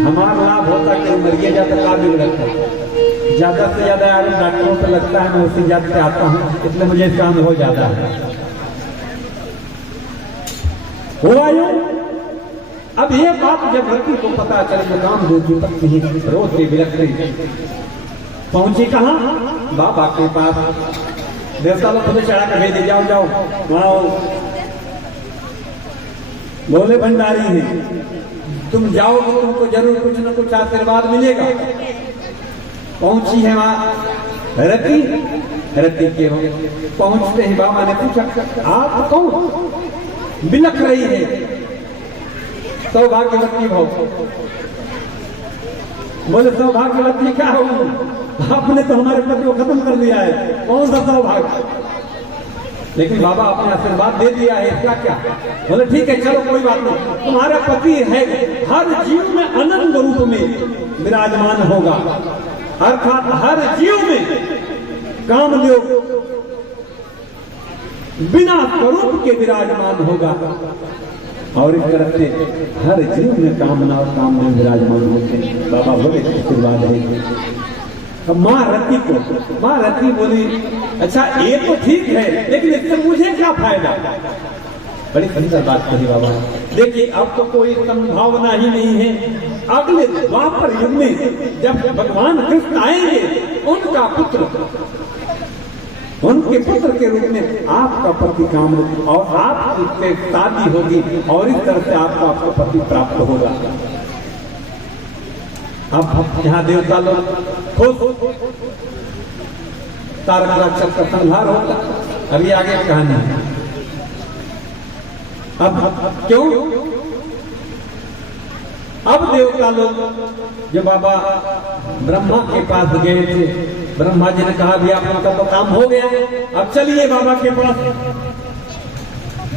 हमारा लाभ होता है कि मरिए जाता काबिल लगता है। ज्यादा से ज्यादा आदमी डॉक्टरों पे लगता है, मैं उसी जात से आता हूँ, इसलिए मुझे इसका अनुभव ज्यादा है। हुआ यूं, अब ये बात जब रति को पता चली, कामदेव की पत्नी रोती बिलखती पहुंची कहां? बाबा के पास। देवता लोग खुद चढ़ा कर भेजे, जाओ जाओ वहां भोले भंडारी हैं, तुम जाओ तो तुमको जरूर कुछ न कुछ आशीर्वाद मिलेगा। पहुंची है वहां रति। रति के पहुंचते ही बाबा ने पूछा, आप कौन? बिलख रही है। सौभाग्यवती भाव। बोले सौभाग्यवती क्या हो? आपने तो हमारे पति को खत्म कर दिया है, कौन सा सौभाग्य? लेकिन बाबा आपने आशीर्वाद दे दिया है, इसका क्या? बोले ठीक है चलो कोई बात नहीं, तुम्हारा पति है हर जीव में अनंत रूप में विराजमान होगा, अर्थात हर जीव में कामदेव बिना स्वरूप के विराजमान होगा। और इस तरह से हर जीव में कामना और कामदेव विराजमान होते हैं। बाबा बोले आशीर्वाद है। अब माँ रति बोली, अच्छा ये तो ठीक है, लेकिन इससे मुझे क्या फायदा? बड़ी सुंदर बात कही बाबा। देखिए अब तो कोई संभावना ही नहीं है। अगले द्वापर युग में जब भगवान कृष्ण आएंगे, उनका पुत्र, उनके पुत्र के रूप में आपका पति काम और आपसे शादी होगी और इस तरह से आपका पति प्राप्त होगा। अब यहाँ देवता लोग खुद तारक राक्षस का संहार होता। अभी आगे कहानी है। अब क्यों? अब देवता लोग जो बाबा ब्रह्मा के पास गए थे, ब्रह्मा जी ने कहा भी आप लोगों का तो काम हो गया, अब चलिए बाबा के पास।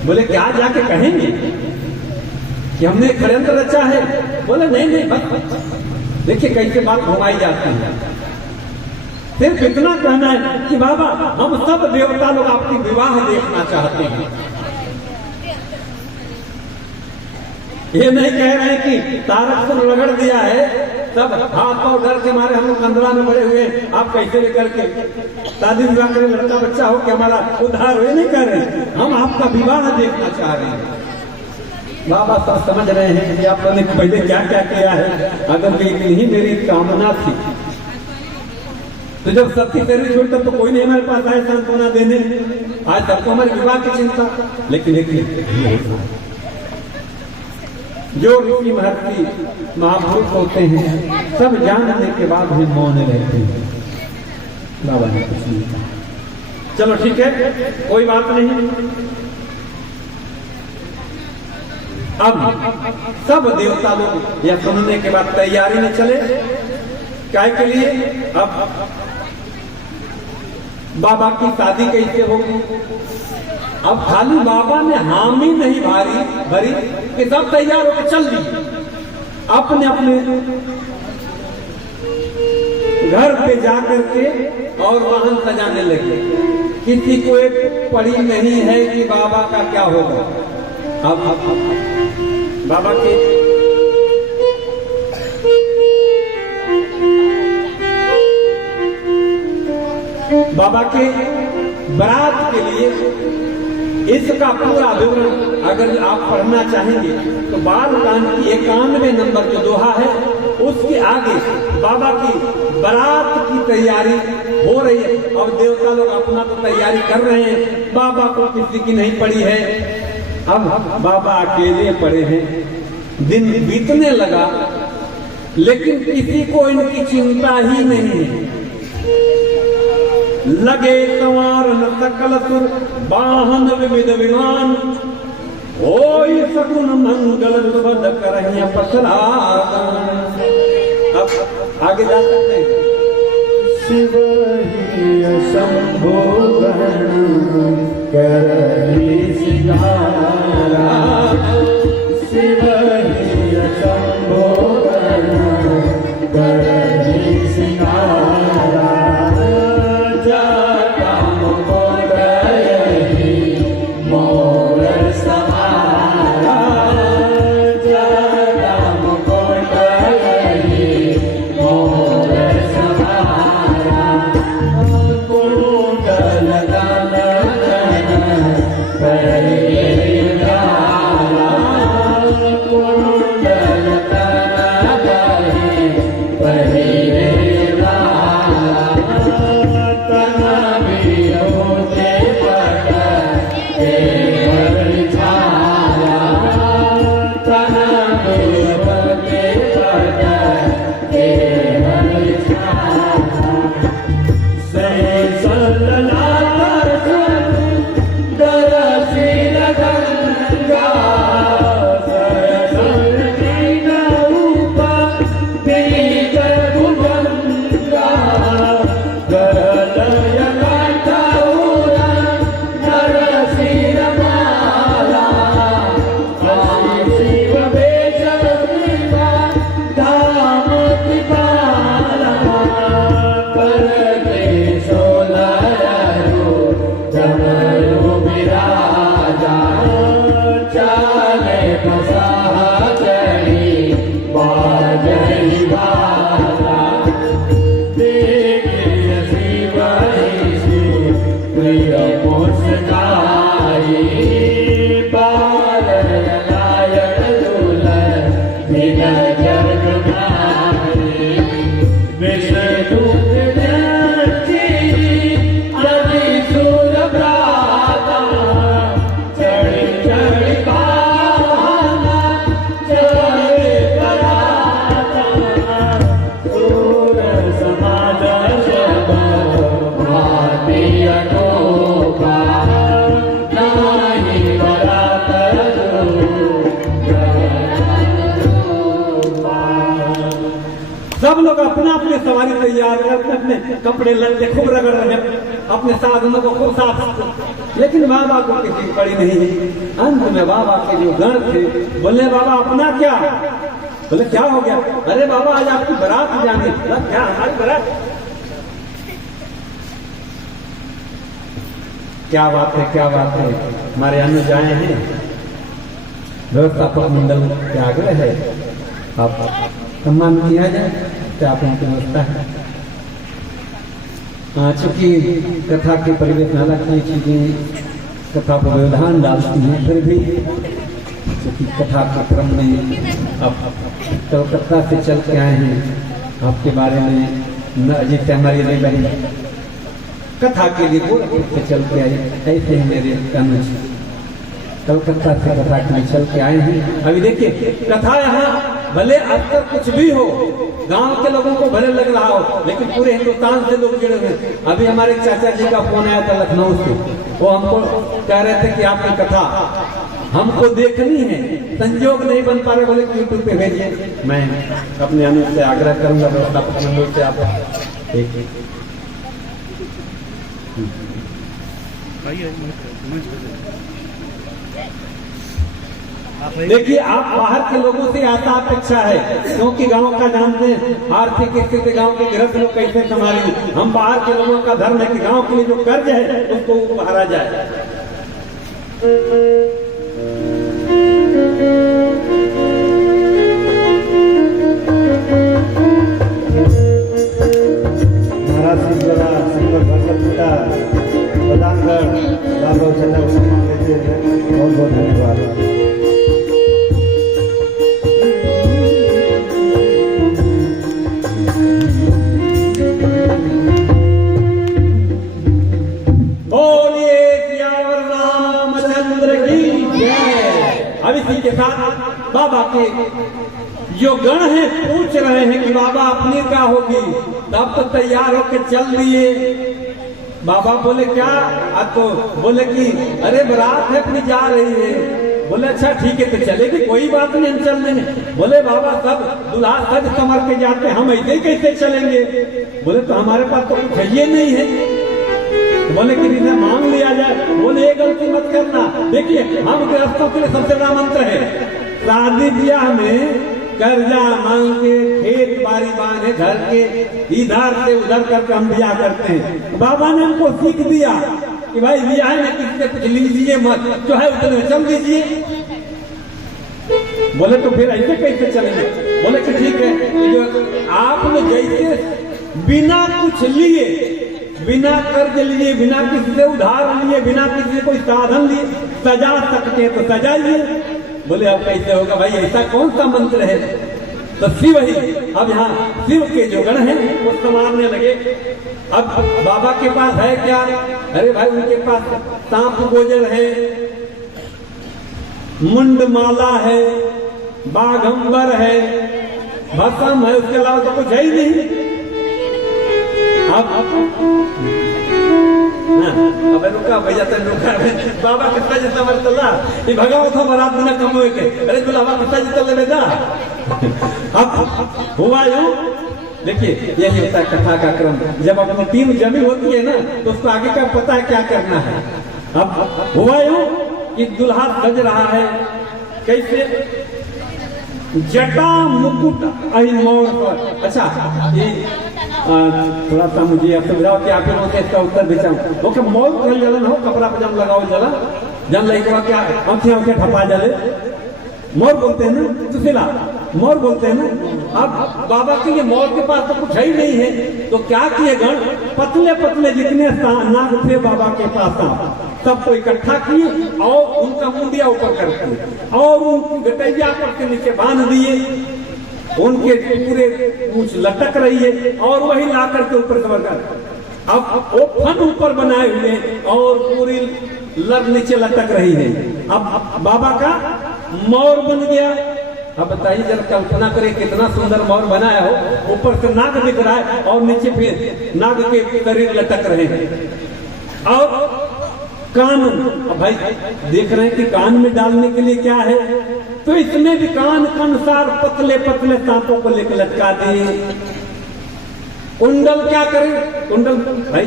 बोले क्या जाके कहेंगे कि हमने षड्यंत्र रचा है? बोले नहीं नहीं बस देखिए कैसे बात घुमाई जाती है। सिर्फ इतना कहना है कि बाबा हम सब देवता लोग आपकी विवाह देखना चाहते हैं। ये नहीं कह रहे कि तारक को रगड़ दिया है, सब हाथ पांव डर के मारे हम लोग कंदरा में पड़े हुए, आप कैसे लेकर के शादी विवाह करें, लड़का बच्चा हो कि हमारा उद्धार हो, नहीं कर रहे। हम आपका विवाह देखना चाह रहे हैं। बाबा सब समझ रहे हैं कि आप लोगों ने पहले क्या क्या किया है। अगर इतनी ही मेरी कामना थी तो जब सबकी शरीर छोड़ी तब तो कोई नहीं हमारे पास आए सांत्वना देने। आज तक तो हमारे विवाह की चिंता, लेकिन जो ऋषि महर्षि महापुरुष होते हैं सब जानने के बाद भी मौन रहते हैं। बाबा ने कुछ नहीं कहा। चलो ठीक है, कोई बात नहीं। अब सब देवता लोग यह सुनने के बाद तैयारी में चले। क्या के लिए? अब बाबा की शादी कैसे होगी? अब खाली बाबा ने हामी नहीं भरी कि सब तैयार होकर चल दिए, अपने अपने घर पे जाकर के और वाहन सजाने लगे। किसी को एक पड़ी नहीं है कि बाबा का क्या होगा। अब बाबा के बारात के लिए इसका पूरा विवरण अगर आप पढ़ना चाहेंगे तो बालकांड की 91 नंबर जो दोहा है उसके आगे बाबा की बारात की तैयारी हो रही है। अब देवता लोग अपना तो तैयारी कर रहे हैं, बाबा को किसी की नहीं पड़ी है। अब बाबा अकेले पड़े हैं। दिन बीतने लगा लेकिन किसी को इनकी चिंता ही नहीं है। लगे संवार न सकल सुर वाहन विविध विमान, होई सगुन मंगल सुबद करहिया पसरागन। अब आगे जा सकते हैं। शिव ही शंभो करहि सिंगारा, शिव ही शंभो करहि सिंगारा, जगम कोटहि मोर समारा, जगम कोटहि मोर समारा, कुंडल गगन पहिरे डाला, कुंडल गगन पहिरे डाला, तन विभूति पट केवल छाया, तन विभूति पट केवल छाया, सहसल लातर दरसिल गंगा, सहसल दीन ऊपर बीज भुजंगा, गरलय कंठौरा नरसिंह माला, हरि शिव वेश कृपा धाम कृपाला, करके सोलरो जमरो विराजा, चाले बसाह चढ़ी बाजहि बाजा, देखिए शिव ही प्रिय मुस्काई, बालय लायक दुल्हन दिन जगनाई, विष्णु आदि सुर भ्राता, चढ़ी चढ़ी पाना चले बराता, सूर समाज सब भांति अनोखा, नाही बरात सब लोग अपना अपने सवारी तैयार कर अपने अपने कपड़े लड़के खूब रगड़ रहे हैं, अपने साधनों को खूब साफ। लेकिन बाबा को किसी की पड़ी नहीं है। अंत में बाबा के जो गण थे बोले बाबा अपना क्या, बोले क्या हो गया? अरे बाबा आज आपकी बारात जाने। बोला क्या हमारी बारात? क्या बात है, क्या बात है, हमारे अनुज आए हैं, व्यवस्थापक मंडल के आग्रह है आप सम्मान किया जाए, क्या आप उनकी व्यवस्था है? चूंकि कथा के परिवेश में अलग कई चीजें कथा को व्यवधान डालती हैं, फिर भी क्योंकि कथा के क्रम में अब कलकत्ता से चल के आए हैं, आपके बारे में न जैसे हमारी रे बहन कथा के लिए गोरखपुर से चल के आए, ऐसे ही मेरे अनुज कलकत्ता से कथा के लिए चल के आए हैं। अभी देखिए कथा यहाँ भले अक्सर कुछ भी हो, गांव के लोगों को भले लग रहा हो, लेकिन पूरे हिंदुस्तान से लोग जुड़े हुए। अभी हमारे चाचा जी का फोन आया था लखनऊ से, वो हमको कह रहे थे कि आपकी कथा हमको देखनी है, संजोग नहीं बन पा रहे, बोले यूट्यूब पे भेजिए। मैं अपने अनुज से आग्रह करूंगा व्यवस्थापक मंडल से आप देखिए, आप बाहर के लोगों से आता अपेक्षा है, क्योंकि गांव का जानते हैं आर्थिक स्थिति, गांव के गृहस्थ लोग कैसे संभालेंगे। हम बाहर के लोगों का धर्म है कि गांव के लिए जो कर्ज है उसको भरा जाए। बहुत बहुत धन्यवाद। बोलिए सियावर रामचंद्र की जय। अब इसी के साथ बाबा के जो गण हैं पूछ रहे हैं कि बाबा अपनी क्या होगी, तब तो तैयार होकर चल दिए। बाबा बोले क्या? तो बोले कि अरे बारात है अपनी जा रही है। बोले अच्छा ठीक है तो चलेगी, कोई बात नहीं, हम चल देंगे। बोले बाबा सब दुल्हा सज कमर के जाते, हम ऐसे ही कैसे चलेंगे? बोले तो हमारे पास तो कुछ ये नहीं है। बोले कि इसे मांग लिया जाए। बोले ये गलती मत करना। देखिए हम गृहस्थों के लिए सबसे बड़ा मंत्र है, शादी ब्याह में कर्जा मांग के खेत बाड़ी बांधे घर के इधर से उधर करके हम ब्याह करते हैं। बाबा ने हमको सीख दिया कि भाई ब्याह में किसी से कुछ लीजिए मत, जो है उतने चल दीजिए। बोले तो फिर ऐसे कैसे चलेंगे? बोले कि ठीक है, जो आपने जैसे बिना कुछ लिए, बिना कर्ज लिए, बिना किसी से उधार लिए, बिना किसी से कोई साधन लिए सजा सकते हैं तो सजाइए। बोले अब कैसे होगा भाई, ऐसा कौन सा मंत्र है? तो शिव ही, अब यहाँ शिव के जो गण हैं वो संवारने लगे। अब बाबा के पास है क्या? अरे भाई उनके पास सांप गोजर है, मुंड माला है, बाघंबर है, भस्म है, उसके अलावा तो कुछ है ही नहीं। अब रुका भैया तन रुका, बाबा कितना जितना मरतला ये भगाओ था बरात बिना कम हुए के। अरे दुल्हा कितना जितना ले बेटा। अब हुआ यूं, देखिए यही होता है कथा का क्रम। जब अपनी टीम जमी होती है ना तो उसको आगे का पता है क्या करना है। अब हुआ यूं कि दुल्हा सज रहा है, कैसे? जटा मुकुट मोर पर। अच्छा ये थोड़ा सा मुझे अब समझाओ कि आप इसका उत्तर बेचाऊं। ओके, मोर कल जलन हो, कपड़ा पजाम लगाओ जला जन लगे क्या आंखें ठपा जले, मोर बोलते हैं ना, सुशीला मोर बोलते हैं ना। अब बाबा के लिए मोर के पास तो कुछ है ही नहीं है, तो क्या किए गण? पतले पतले जितने नाग थे बाबा के पास सबको इकट्ठा किए और उनका मुंडिया ऊपर कर दिए और उनकी गटैया पर के नीचे बांध दिए। उनके पूरे पूंछ लटक रही है और वही ला करके ऊपर कवर कर। अब वो फन ऊपर बनाए हुए और पूरी लग नीचे लटक रही है। अब बाबा का मोर बन गया। अब बताइए जरा कल्पना करें कितना सुंदर मोर बनाया हो, ऊपर से नाग दिख रहा है और नीचे फिर नाग के शरीर लटक रहे हैं। और कान, अब भाई देख रहे हैं कि कान में डालने के लिए क्या है, तो इसमें भी कान के अनुसार पतले पतले सांपों को लेकर लटका दिए। कुंडल क्या करें? कुंडल भाई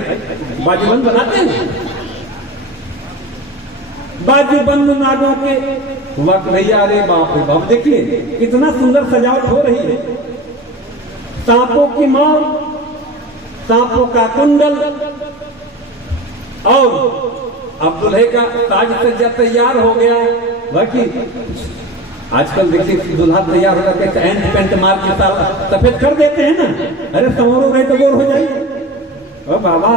बाजूबंद बनाते हैं, बाजू बंद नागों के वक्त भैया, अरे बाप रे बाप, देखिए कितना सुंदर सजावट हो रही है। सांपों की मार, सांपों का कुंडल, और अब दूल्हे का साज सज्जा तैयार हो गया। बाकी आजकल देखिए दूल्हा तैयार होकर के एंड पेंट मार के सफेद कर देते हैं ना, अरे समोरो गए तो गोर हो जाइए। ओ बाबा,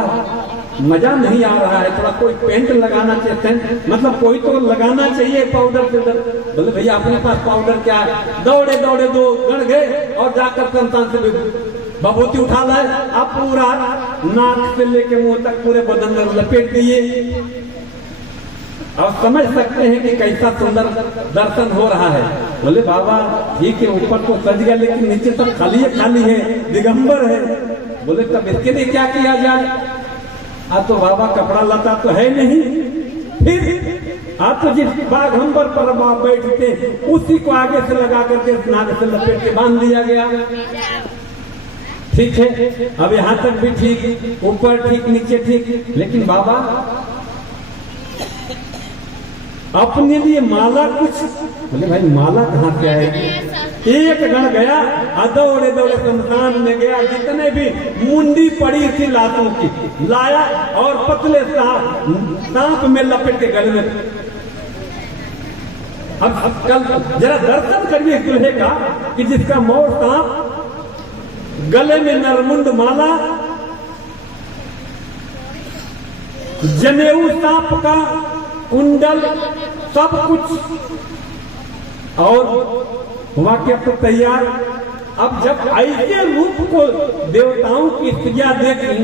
मजा नहीं आ रहा है, थोड़ा कोई पेंट लगाना चाहिए, मतलब कोई तो लगाना चाहिए पाउडर पाउडर। बोले भैया अपने पास पाउडर क्या है? दौड़े दौड़े दो गण गए और जाकर संतान से बबूती उठा लाए, आप पूरा नाक से लेके मुंह तक पूरे बदन में लपेट दिए। अब समझ सकते हैं कि कैसा सुंदर दर्शन हो रहा है। बोले बाबा ठीक है, ऊपर तो सज गया लेकिन नीचे सब खाली है, दिगंबर है। बोले तब इसके लिए क्या किया जाए? तो बाबा कपड़ा लता तो है नहीं, फिर आप तो जिस बाघंबर पर आप बैठते उसी को आगे से लगा करके नाक से लपेट के बांध दिया गया। ठीक है, अब यहाँ तक भी ठीक, ऊपर ठीक, नीचे ठीक, लेकिन बाबा अपने लिए माला कुछ। बोले भाई माला कहाँ से आएगी? एक गण गया, दौड़े दौड़े शमशान में गया, जितने भी मुंडी पड़ी थी लातों की लाया और पतले सांप में लपेट के गले में। अब कल जरा दर्शन करिए दूल्हे का कि जिसका मोर सांप, गले में नरमुंड माला, जनेऊ सांप का कुंडल, सब कुछ, और हुआ कि अब तो तैयार। अब जब ऐसे रूप को देवताओं की स्त्रियां देखी,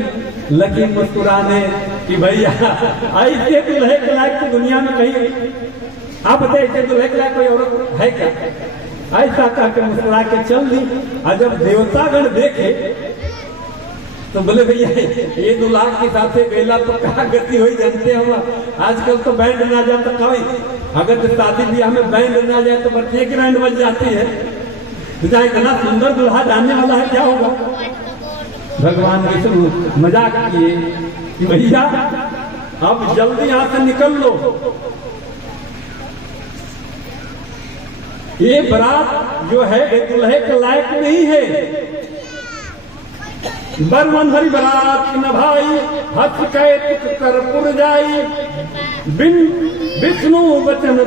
लगी मुस्कुराने कि भैया ऐसे दूल्हे के लायक तो दुनिया में कहीं, आप बताइए ऐसे दूल्हे के लायक कोई औरत है क्या? ऐसा कहकर मुस्कुरा के चल दी। और जब देवतागण देखे तो बोले भैया ये दूल्हा के साथ बेला तो कहा गति हुई, जानते हम आजकल तो बैंड ना जाता कभी, अगर तो शादी ब्याह में बैंड ना जाए तो बच्चे की बैंड बज जाती है। इतना सुंदर दूल्हा जानने वाला है, क्या होगा? भगवान विष्णु मजाक किए कि भैया अब जल्दी यहाँ से निकल लो, ये बारात जो है ये दूल्हे के लायक नहीं है। बरमन हरि बरात न भाई, हथ कैत कर पुर जाई, बिन विष्णु वचन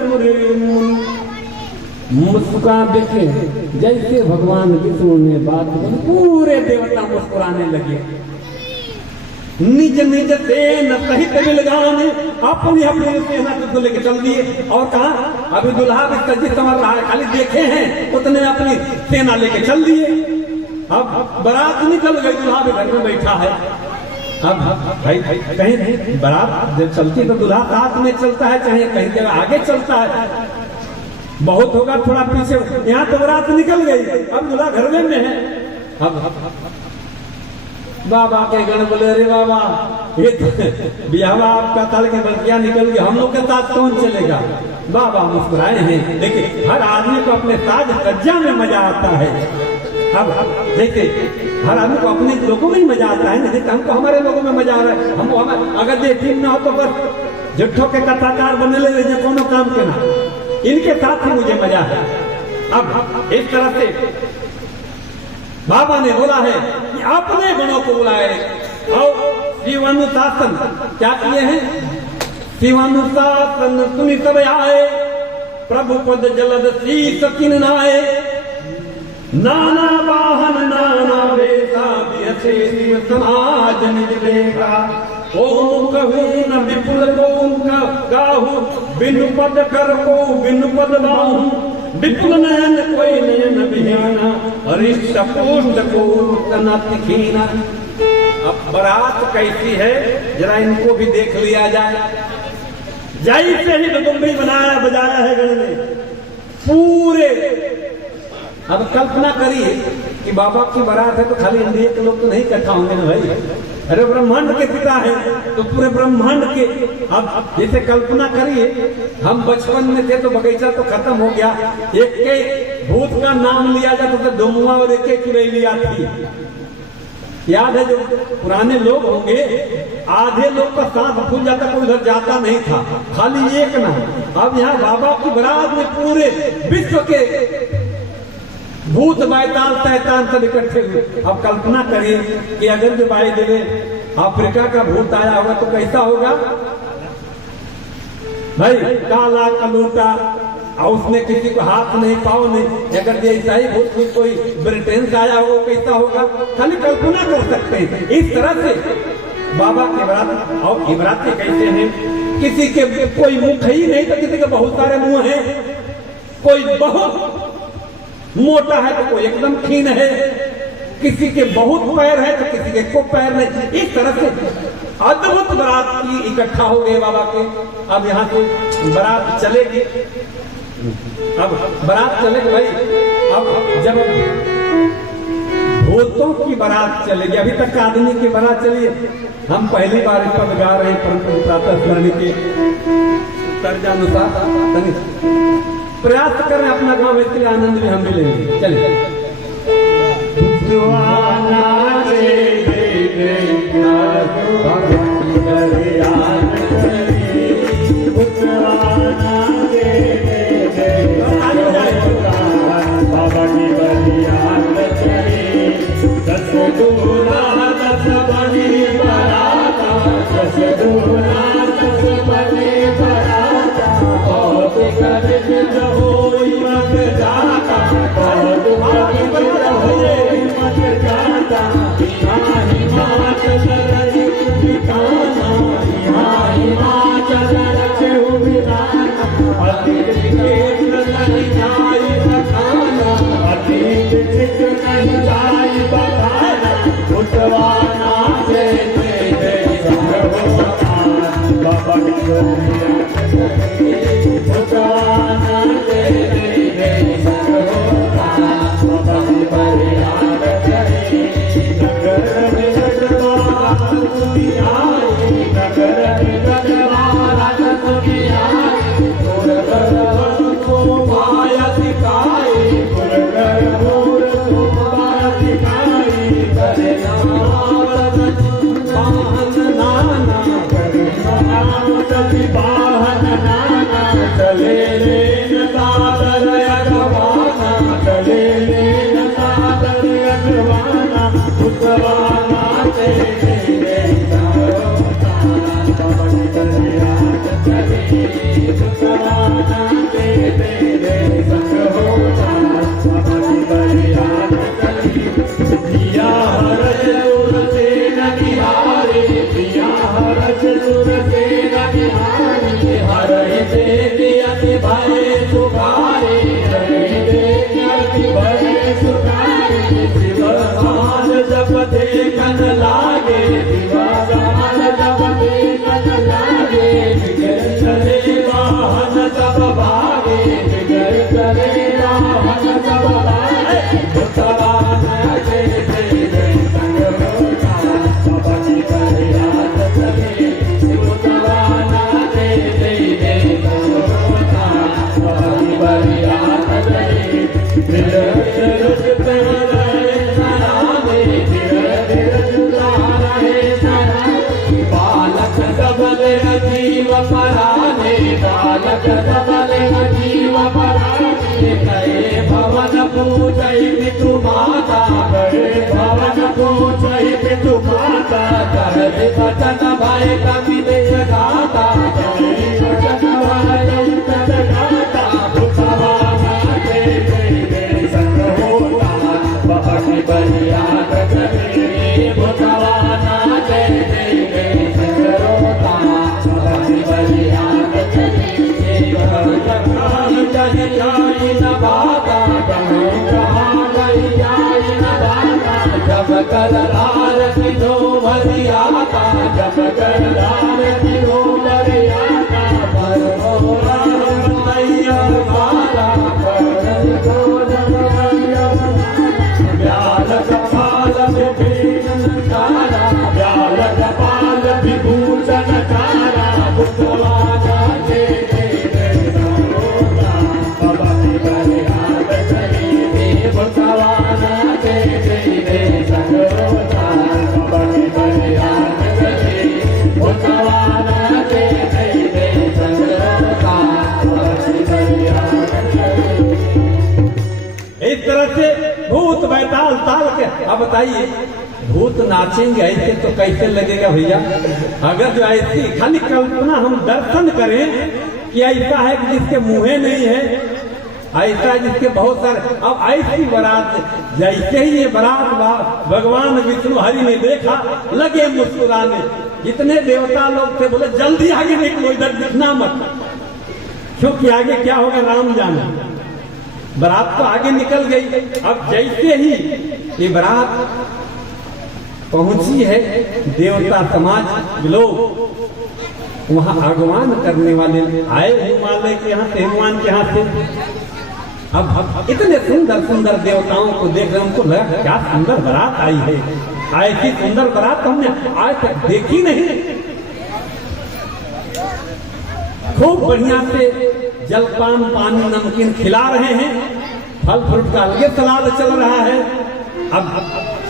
मुस्कुरा देखे। जैसे भगवान विष्णु ने बात की, पूरे देवता मुस्कुराने लगे। निज निज सेना सहित मिलगाने, अपनी अपनी सेना को लेके चल दिए। और कहा अभी दुल्हा भी सजी संवर रहा है, खाली देखे हैं उतने अपनी सेना लेके चल दिए। अब बारात निकल गई, दूल्हा भी घर में बैठा है। अब भाई कहीं बारात जब चलती तो दूल्हा साथ में चलता है, चाहे कहीं जगह आगे चलता है, बहुत होगा थोड़ा पीछे। यहाँ तो बारात निकल गई, अब दूल्हा घर में है। अब बाबा के गण बोले अरे बाबा ये तो बिहावा आपका तल के बल्किया निकल गया, हम लोग के साथ कौन चलेगा? बाबा मुस्कुराए हैं। देखिए हर आदमी को अपने साज सज्जा में मजा आता है। अब देखिए हर आदमी को अपने लोगों में ही मजा आता है, जैसे हमको हमारे लोगों में मजा आ रहा है। हमको अगर ये टीम ना हो तो बस झुट्ठों के कथाकार बने ले कोनो काम के ना, इनके साथ ही मुझे मजा है। अब इस तरह से बाबा ने बोला है कि अपने गणों को बुलाए और शिवानुशासन क्या किए हैं? शिवानुशासन सुनि सब आए, प्रभु पद जलद शीस किनाए, नाना वाहन नाना वेशा बिहसे शिव समाज निज देखा। ओम कहूँ न विपुल ओम गाहू, बिनु पद कर को बिनु पद बाहू, विपुल नयन कोई नयन बिहाना, अरिष्ट पुष्ट को तना तिखीना। अब बारात कैसी है जरा इनको भी देख लिया जाए। जैसे ही डुमरी बनाया बजाया है गण ने पूरे। अब कल्पना करिए कि बाबा की बारात है तो खाली इंडिया के लोग तो नहीं इकट्ठा होंगे ना भाई, अरे ब्रह्मांड के पिता है तो पूरे ब्रह्मांड के। अब जैसे कल्पना करिए हम बचपन में थे तो बगीचा तो खत्म हो गया, एक के भूत का नाम लिया जाता तो डुमुआ और एक चुड़ैलिया थी। याद है जो पुराने लोग होंगे, आधे लोग का सांस फूल जाता, कोई उधर जाता नहीं था, खाली एक ना। अब यहाँ बाबा की बारात में पूरे विश्व के भूत बैताल शैतान सब इकट्ठे हुए। अब कल्पना करिए कि अगर जो बाई देवे अफ्रीका का भूत आया होगा तो कैसा होगा भाई, काला कलूटा, और उसने किसी को हाथ नहीं पाँव नहीं। अगर जैसा ही भूत कोई ब्रिटेन से आया होगा कैसा होगा, खाली कल्पना कर सकते हैं। इस तरह से बाबा के बारात, और बाराती कैसे हैं, किसी के कोई मुख ही नहीं तो किसी के बहुत सारे मुंह हैं, कोई बहुत मोटा है तो कोई एकदम खीन है, किसी के बहुत पैर है तो किसी के को पैर नहीं। इस तरह से अद्भुत बारात की इकट्ठा हो गए बाबा के। अब यहाँ से बारात चलेगी, अब बारात चलेगी भाई। अब जब भूतों की बारात चलेगी, अभी तक आदमी की बारात चली, हम पहली बार इस पद गा रहे हैं परंतु प्रातः स्मरण के तर्जानुसार प्रयास कर रहे हैं अपना गाँव, इसके लिए आनंद भी हम भी लेंगे। चलिए बाबा की बलियान चली, दस दूना दस बनी बराता, दस दूना दस बनी बराता, बहुत करित होई मत जाता, बहुत करित होई मत जाता, यहाँ हिमाचल रही ठिकाना, यहाँ हिमाचल रहे विधाना, अतीत क्षेत्र नहीं जाई बखाना, अतीत क्षेत्र नहीं जाई बखाना, उठवाना जय जय जय सर्वोत्तान, बाबा की उठवाना जय जय जय सर्वोत्तान, बाबा की बलियान चली, नगर में नगरवाला सुनी आई, नगर में नगरवाला सुनी आई, पुरगर को माया दिखाई, पुरगर को माया दिखाई, करे नाम नाना, करे नाम सती बाहन नाना, चले लेन सादर अगवाना, चले लेन सादर अगवाना, उतवाना तेरे तेरे सर्वोत्तान, बाबा की बलियान चली, उतवाना तेरे तेरे सर्वोत्तान, बाबा की बलियान चली, पिया हरज सुरसेन बिहारी, पिया हरज सुरसेन बिहारी, हरहि देति अति भय सुखारी, हरहि देति अति भय सुखारी, शिव साल जब देखन लागे, शिव साल जब देखन लागे, बिगड़ चले वाहन सब भागे, बिगड़ चले वाहन सब भागे, उतवाना जय जय जय सर्वोत्तान, बाबा की बलियान चली, उतवाना जय जय जय सर्वोत्तान, बाबा की बलियान चली, बिरज प्रेम रहे सराने, बिरज रहे सराने, बालक सबले जीव पराने, बालक सबले जीव पराने, कहे भवन पूजै पितु माता, कहे भवन पूजै पितु माता, कहे वचन भय कवि देश गाता, कहे वचन भय कवि गाता, उठवाना जय जय जय सर्वोत्तान, बाबा की बलियान चली, उठवाना जय जय जय सर्वोत्तान, बाबा की बलियान चली, जय जाई न बाता, जहाँ गई जाई न बाता, जब कर आरती दो भरियाता, जब कर आरती दो भरियाता, पर मोरा मैया माला, पर मोरा व्याल कपाल विभूषण चारा, व्याल कपाल विभूषण चारा, उठवाना जय जय जय सर्वोत्तान, बाबा की बलियान चली, उठवाना जय जय जय सर्वोत्तान, इस तरह से भूत बैताल ताल के। अब बताइए भूत नाचेंगे ऐसे तो कैसे लगेगा भैया? अगर जो ऐसी खाली कल्पना हम दर्शन करें कि ऐसा है कि जिसके मुँह नहीं है, ऐसा है जिसके बहुत सारे, अब ऐसी बारात जैसे ही ये बारात भगवान विष्णु हरि ने देखा लगे मुस्कुराने। जितने देवता लोग थे बोले जल्दी आगे निकलो, इधर दिखना मत, क्योंकि आगे क्या होगा राम जाने। बारात तो आगे निकल गई। अब जैसे ही ये बारात पहुंची है, देवता समाज लोग वहां आगमन करने वाले आए हिमालय के यहाँ से, हनुमान के यहाँ से। अब इतने सुंदर सुंदर देवताओं को देख रहे, उनको लगा क्या सुंदर बारात आई है, ऐसी सुंदर बारात हमने आज तक देखी नहीं। खूब बढ़िया से जलपान पानी नमकीन खिला रहे हैं, फल फ्रूट का अलगे सलाद चल रहा है। अब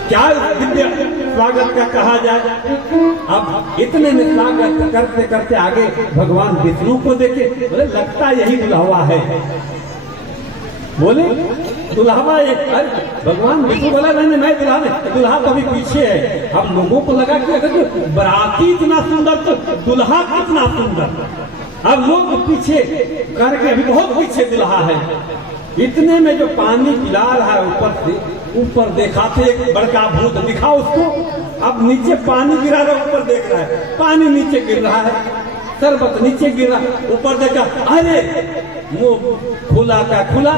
क्या दिव्य स्वागत का कहा जाए। अब इतने में स्वागत करते करते आगे भगवान विष्णु को देखे, बोले लगता यही दुल्हवा है। बोले दुल्हवा एक, भगवान विष्णु बोला नहीं मैं दुल्हा नहीं, दुल्हा तो अभी पीछे है। अब लोगों को लगा कि अगर बराती इतना सुंदर तो दुल्हा कितना सुंदर। अब लोग पीछे करके अभी बहुत पीछे दुल्हा है। इतने में जो पानी पिला रहा है ऊपर से, ऊपर देखा थे एक बड़का भूत दिखा उसको। अब नीचे पानी गिरा रहा है, ऊपर देख रहा है पानी नीचे गिर रहा है, शरबत नीचे गिर रहा, ऊपर देखा अरे मुंह खुला का खुला।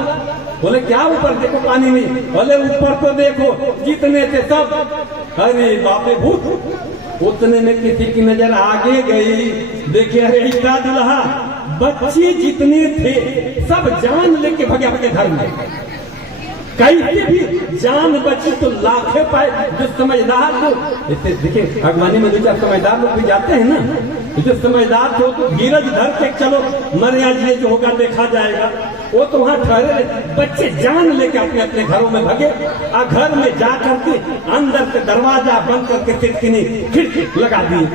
बोले क्या ऊपर देखो पानी नहीं? बोले ऊपर तो देखो जितने थे सब, अरे बापे भूत। उतने में किसी की नजर आगे गई, देखे अरे इतना दुल्हा, बच्चे जितने थे सब जान लेके भगे अपने घर में। कैसे भी जान बची तो लाखे पाए। जो समझदार तो देखिए अगवानी में दो चार समझदार लोग भी जाते हैं ना, जो समझदार थे तो धीरज धर के चलो मरिया जी जो होगा देखा जाएगा। वो तो वहां ठहरे, बच्चे जान लेके अपने अपने घरों में भगे। और घर में जा करके अंदर से दरवाजा बंद करके खिड़की खिड़की लगा दी।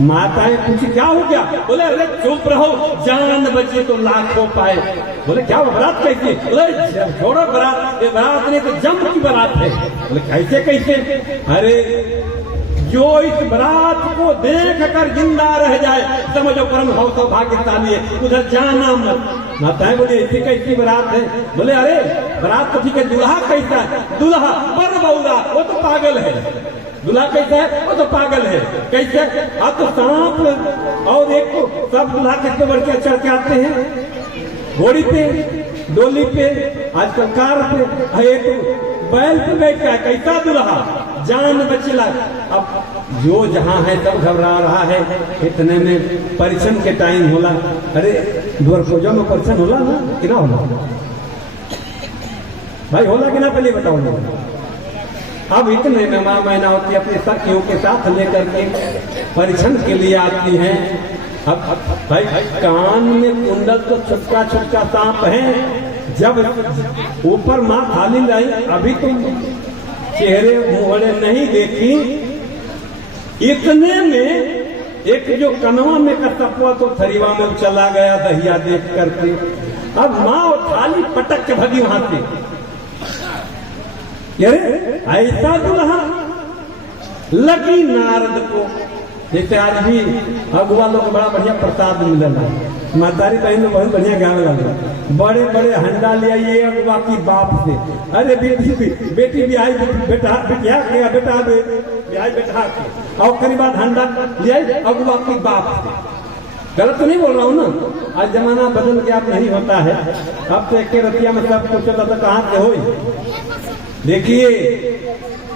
माताएं पूछी क्या हो गया? बोले अरे चुप रहो, जान बचे तो लाखों पाए। बोले क्या वो बारात कैसी? बोले छोड़ो बारात, ये बारात नहीं तो जम की बारात है। बोले कैसे कैसे? अरे जो इस बारात को देख कर जिंदा रह जाए समझो परम सौभाग्यशाली है, उधर जाना मत। माताएं बोले ऐसी कैसी बारात है? बोले अरे बारात तो ठीक है, दुल्हा कैसा है? दुल्हा पर बउरा, वो तो पागल है। दुल्हा कैसा है? वो तो पागल है। कैसे? अब तो सांप और एक तो सब दुल्हा कितने बढ़ के चढ़ के आते हैं, घोड़ी पे, डोली पे, आजकल कार पे, एक बैल पे बैठ है। कैसा दुल्हा? जान बचेला। अब जो जहां है सब घबरा रहा है। इतने में परीक्षण के टाइम होला। अरे द्वार पूजा में परीक्षण होला ना कि ना होला भाई? होला कि ना पहले बताओ। अब इतने में माँ मैनावती अपने सखियों के साथ लेकर के परीक्षण के लिए आती हैं। अब भाई कान में कुंडल तो छुटका छुटका सांप है। जब ऊपर माँ थाली लाई, अभी तुम चेहरे मुहरे नहीं देखी। इतने में एक जो कनवा में का तपवा तो थरीवा में चला गया दहिया देख करके। अब माँ और थाली पटक के भगी वहां से। अरे ऐसा दुल्हा लगी नारद को। जैसे आज भी अगुआ लोग को बड़ा बढ़िया प्रसाद मिलल है। मातारी बहन लोग बहुत बढ़िया गाने लगे, बड़े बड़े हंडा ले आइए अगुआ की बाप से। अरे बेटी भी आई, बेटा बिटिया गया, बेटा आई बेटा के, और करीब हंडा ले आई अगुआ की बाप से। गलत तो नहीं बोल रहा हूँ ना? आज जमाना बदल गया, अब नहीं होता है। अब तो एक रतिया में सब कुछ होता था, कहाँ से हो। देखिए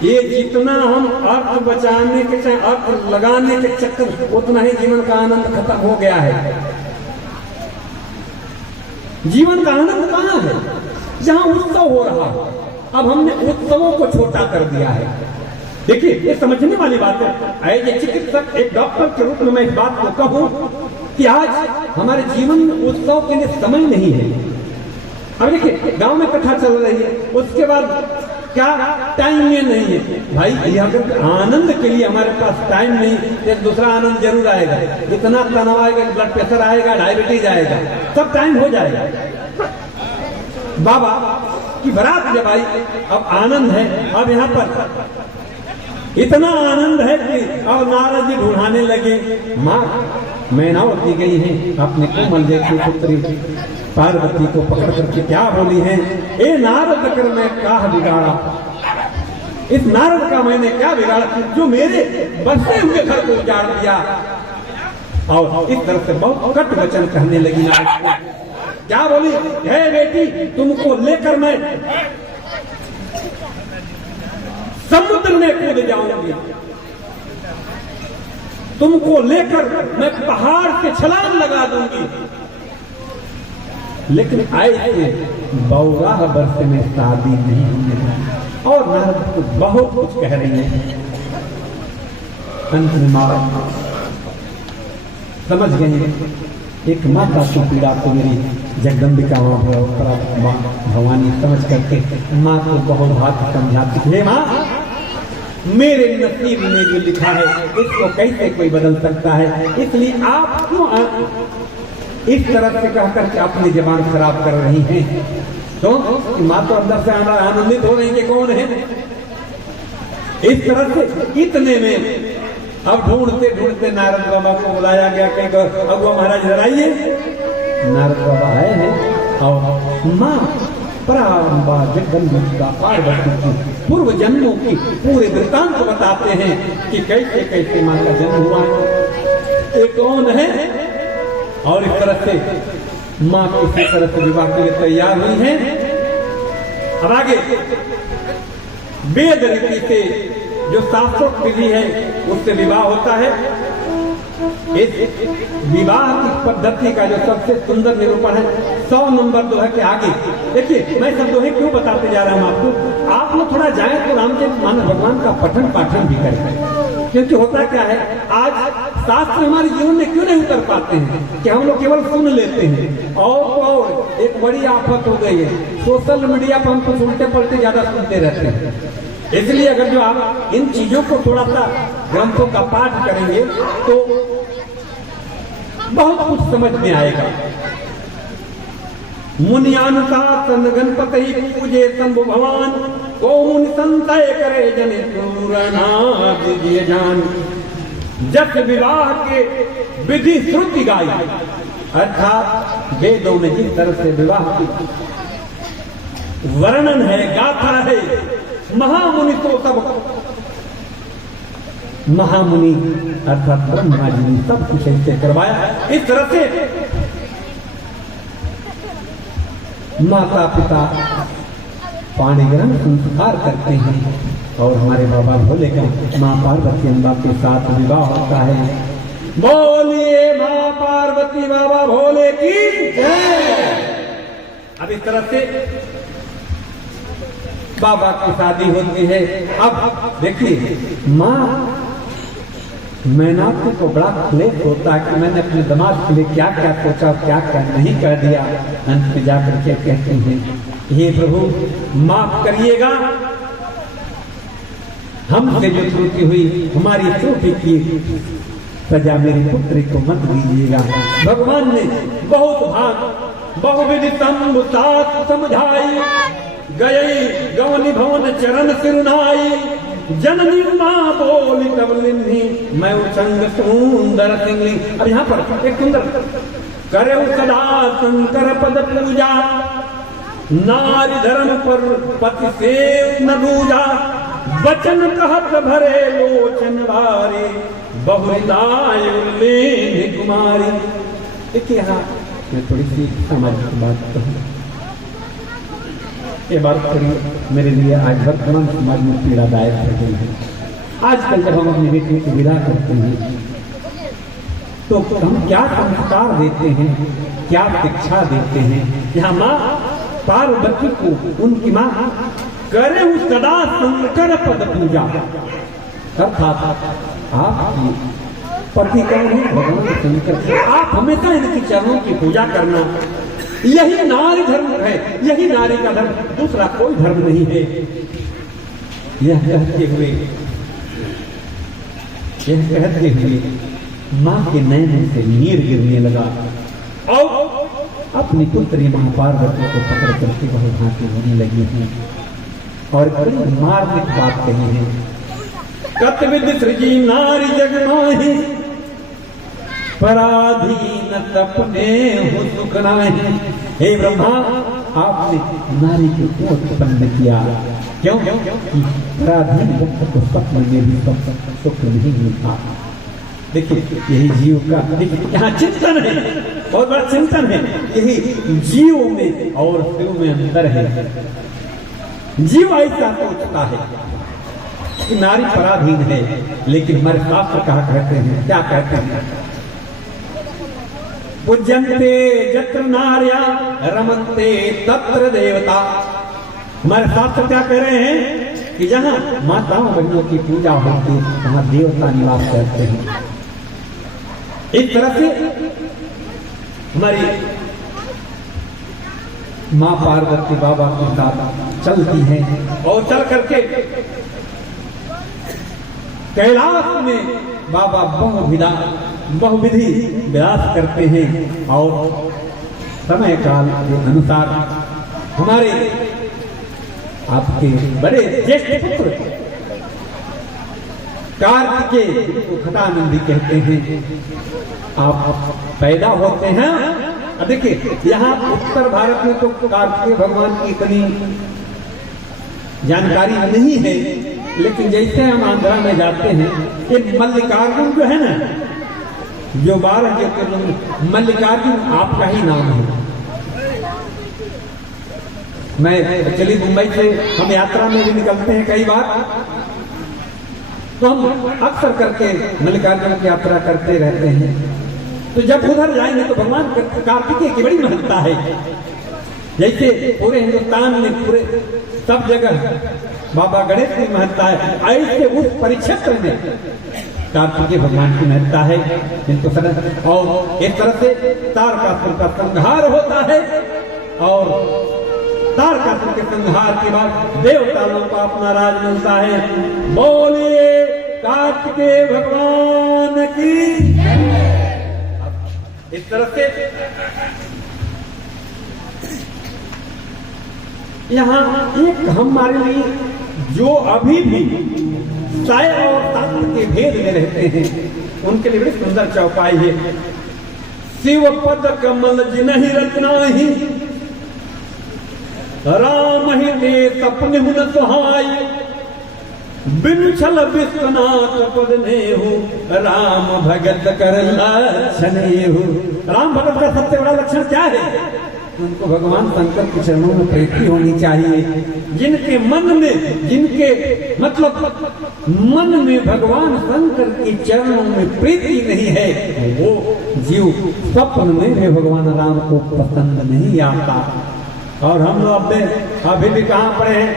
ये जितना हम अर्थ बचाने के चाहे अर्थ लगाने के चक्कर, उतना ही जीवन का आनंद खत्म हो गया है। जीवन का आनंद कहाँ है? जहां उत्सव हो रहा है। अब हमने उत्सवों को छोटा कर दिया है। देखिए ये समझने वाली बात है। एक चिकित्सक, एक डॉक्टर के रूप में मैं इस बात को कहूं कि आज हमारे जीवन में उत्सव के लिए समय नहीं है। अब देखिए गांव में कथा चल रही है, उसके बाद क्या टाइम में नहीं है भाई। अगर आनंद के लिए हमारे पास टाइम नहीं, तो दूसरा आनंद जरूर आएगा। इतना तनाव आएगा, ब्लड प्रेशर आएगा, डायबिटीज आएगा, सब टाइम हो जाएगा। बाबा कि बारात जब आई, अब आनंद है। अब यहाँ पर इतना आनंद है कि अब नारद जी ढूंढाने लगे। माँ मैनावती गई है अपने कोमल जैसी पुत्री पार्वती को पकड़ करके क्या बोली है, ए नारद कर मैं क्या बिगाड़ा, इस नारद का मैंने क्या बिगाड़ा जो मेरे बसे हुए घर को उजाड़ दिया। और इस तरह से बहुत कट वचन कहने लगी नारद को। क्या बोली, हे बेटी तुमको लेकर मैं समुद्र में कूद जाऊंगी, तुमको लेकर मैं पहाड़ से छलांग लगा दूंगी, लेकिन आए थे 12 वर्ष में शादी नहीं होने देगी। और नारद को बहुत कुछ कह रही है। अंत में माँ समझ गई, एक माता की पीड़ा को मेरी जगदम्बिका माँ भवानी समझ करके माँ को बहुत हाथ समझाती है। माँ मेरे नसीब में जो लिखा है इसको कैसे कोई बदल सकता है, इसलिए आप क्यों इस तरह से कहकर के अपनी जबान खराब कर रही हैं। तो माँ तो अंदर से आनंदित हो रही है कि कौन है। इस तरह से इतने में अब ढूंढते ढूंढते नारद बाबा को बुलाया गया कि अगुआ महाराज इधर आइए। नारद बाबा आए हैं और माँ पराम्बा जगदम्बिका पार्वती की पूर्व जन्मों की पूरे वृत्तांत को बताते हैं कि कैसे कैसे माँ का जन्म हुआ है, ये कौन है। और इस तरह से माँ किसी तरह से विवाह के लिए तैयार हुई है। अब आगे वेद रीति से जो शास्त्रोक्त विधि है उससे विवाह होता है। इस विवाह की पद्धति का जो सबसे सुंदर निरूपण है 100 नंबर दोहे के आगे। देखिए मैं सब दोहे क्यों बताते जा रहा हूं आपको, आप लोग थोड़ा जाए तो रामचरित मानस भगवान का पठन पाठन भी करें। क्योंकि होता क्या है, आज शास्त्र हमारे जीवन में क्यों नहीं उतर पाते हैं कि हम लोग केवल सुन लेते हैं। और एक बड़ी आफत हो गई है, सोशल मीडिया पर हम कुछ उल्टे पलटे ज्यादा सुनते रहते हैं। इसलिए अगर जो आप इन चीजों को थोड़ा सा ग्रंथों का पाठ करेंगे तो बहुत कुछ समझ में आएगा। मुनियानुशासन गणपति पूजे शंभु भगवान, को मुनि संशय करे जन पूरना जान। जब विवाह के विधि श्रुति गाई, अर्थात वेदों में जिस तरह से विवाह की वर्णन है, गाथा है, महामुनि तो सब महामुनि अर्थात ब्रह्मा जी ने सब कुछ ऐसे करवाया। इस तरह से माता पिता पाणी ग्रहण संस्कार करते हैं और हमारे बाबा भोले का माँ पार्वती अम्बा के साथ विवाह होता है। बोलिए माँ पार्वती बाबा भोले की जय। अब इस तरह से बाबा की शादी होती है। अब देखिए माँ मैनावती को बड़ा क्लेश होता है कि मैंने अपने दामाद के लिए क्या क्या सोचा, क्या क्या नहीं कर दिया। अंत में जाकर के कहते हैं, हे प्रभु माफ करिएगा, हमसे जो त्रुटि हुई, हमारी त्रुटि की सजा मेरी पुत्री को मत दीजिएगा। भगवान ने बहुत भाग बहुविधि साथ समझाई, गई गवनी भवन चरण सिरनाई, जननी माँ बोली तब लिन्ही, मैं उचंग सुंदर सिंगली। अब यहाँ पर एक सुंदर करे सदा शंकर पद पूजा, नारी धर्म पर पति से न दूजा, वचन कहत भरे लोचन भारी, बहुदाय कुमारी। देखिए यहाँ मैं थोड़ी सी सामाजिक बात कहूँ, ये बात थोड़ी मेरे लिए आज वर्तमान समाज में पीड़ादायक हो गई है। आजकल जब हम अपनी बेटी को विदा करते हैं तो हम क्या संस्कार देते हैं, क्या शिक्षा देते हैं। यहाँ माँ पार्वती को उनकी माँ करे सदा शंकर पद पूजा, अर्थात आप पति कौन है, भगवान शंकर। आप हमेशा इनकी चरणों की पूजा करना, यही नारी धर्म है, यही नारी का धर्म, दूसरा कोई धर्म नहीं है। यह कहते हुए मां के नैन से नीर गिरने लगा और अपनी पुत्री मां पार्वती को पकड़ करके वह भांति होने लगी हैं और बड़ी मार्मिक बात कही है। कतविद सृजी नारी जग माही, पराधीन तपने हो सुख नाहि। हे ब्रह्मा, आपने नारी को क्यों उत्पन्न किया? क्यों? पराधीन भक्त को स्वप्न में भी सुख नहीं मिलता। देखिए यही जीव का, देखिए यहाँ चिंतन है, बहुत बड़ा चिंतन है। यही जीव में और शिव में अंतर है। जीव ऐसा सोचता है कि नारी पराधीन है, लेकिन हमारे शास्त्र कहा कहते हैं, क्या कहते हैं? पूज्यन्ते यत्र नार्या रमन्ते तत्र देवता। हमारे शास्त्र क्या कह रहे हैं कि जहां माताओं बहनों की पूजा होती है वहां देवता निवास करते हैं। इस तरह से हमारी मां पार्वती बाबा के साथ चलती हैं और चल करके कैलाश में बाबा बहुविधि विलास करते हैं और समय काल के अनुसार हमारे आपके बड़े ज्येष्ठ पुत्र कार्तिकेय को खटानंदी कहते हैं, आप पैदा होते हैं। देखिए यहाँ उत्तर भारत में तो कार्तिकेय भगवान की इतनी जानकारी नहीं है, लेकिन जैसे हम आंध्रा में जाते हैं, ये मल्लिकार्जुन जो है ना, जो 12 ज्योतिर्लिंग, मल्लिकार्जुन आपका ही नाम है। मैं चली मुंबई से हम यात्रा में भी निकलते हैं कई बार, तो हम अक्सर करके मल्लिकार्जुन की यात्रा करते रहते हैं। तो जब उधर जाएंगे तो भगवान कार्तिकेय की बड़ी महत्ता है। जैसे पूरे हिंदुस्तान में पूरे सब जगह बाबा गणेश की महत्ता है, ऐसे उस परिक्षेत्र में कार्तिकेय भगवान की महत्ता है। जिनको सदन और एक तरह से तारकासुर का संहार होता है और तारकासुर के संहार के बाद देवताओं को अपना राज मिलता है। बोलिए कार्तिकेय भगवान की। इस तरह से यहाँ एक हमारे लिए जो अभी भी साय और तात्व के भेद में रहते हैं, उनके लिए बड़ी सुंदर चौपाई है। शिव पद कमल जिनहि रचनाहि, राम ही ने सपने हुन सुहाई। बिन छल विश्वनाथ पद नेहु, राम भगत कर लक्षण नेहु। राम भगत का सबसे बड़ा लक्षण क्या है? उनको भगवान शंकर के चरणों में प्रीति होनी चाहिए। जिनके मन में, जिनके मतलब मन में भगवान शंकर के चरणों में प्रीति नहीं है, वो जीव स्वप्न में भी भगवान राम को पसंद नहीं आता। और हम लोग अभी भी कहाँ पड़े हैं?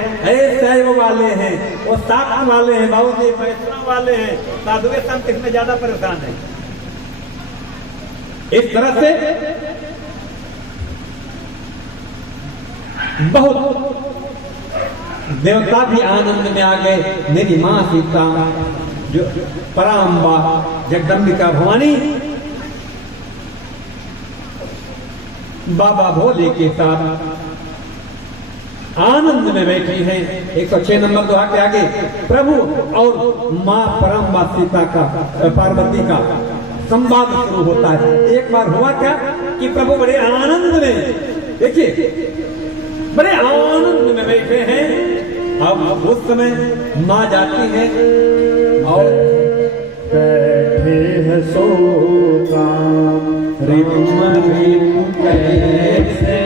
शैव वाले हैं, वो शाक्त वाले हैं, बाबूजी वैष्णव वाले हैं, साधु संत इसमें ज्यादा परेशान है। इस तरह से बहुत देवता भी आनंद में आ गए। मेरी मां सीता, जो पराम्बा जगदम्बिका भवानी बाबा भोले के साथ आनंद में बैठी है। 106 नंबर दोहा के आगे प्रभु और मां पराम्बा सीता का, पार्वती का संवाद शुरू होता है। एक बार हुआ क्या कि प्रभु बड़े आनंद में, देखिए बड़े आनंद में बैठे हैं। अब उस समय माँ जाती है और बैठे है सोगा कैसे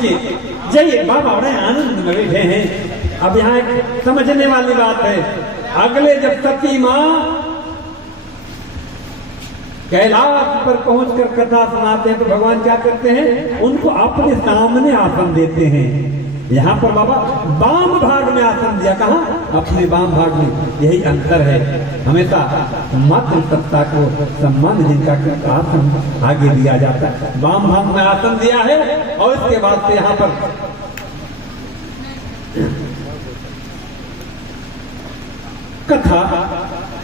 कीजिए। जाइए, बाबा बड़े आनंद में बैठे हैं। अब यहाँ एक समझने वाली बात है, अगले जब सती माँ कैलाश पर पहुंचकर कथा सुनाते हैं तो भगवान क्या करते हैं, उनको अपने सामने आसन देते हैं। यहाँ पर बाबा वाम भाग में आसन दिया, कहा अपने वाम भाग में। यही अंतर है, हमेशा मातृ सत्ता को सम्मान जिनका आसन आगे दिया जाता है, वाम भाग में आसन दिया है। और इसके बाद से यहाँ पर कथा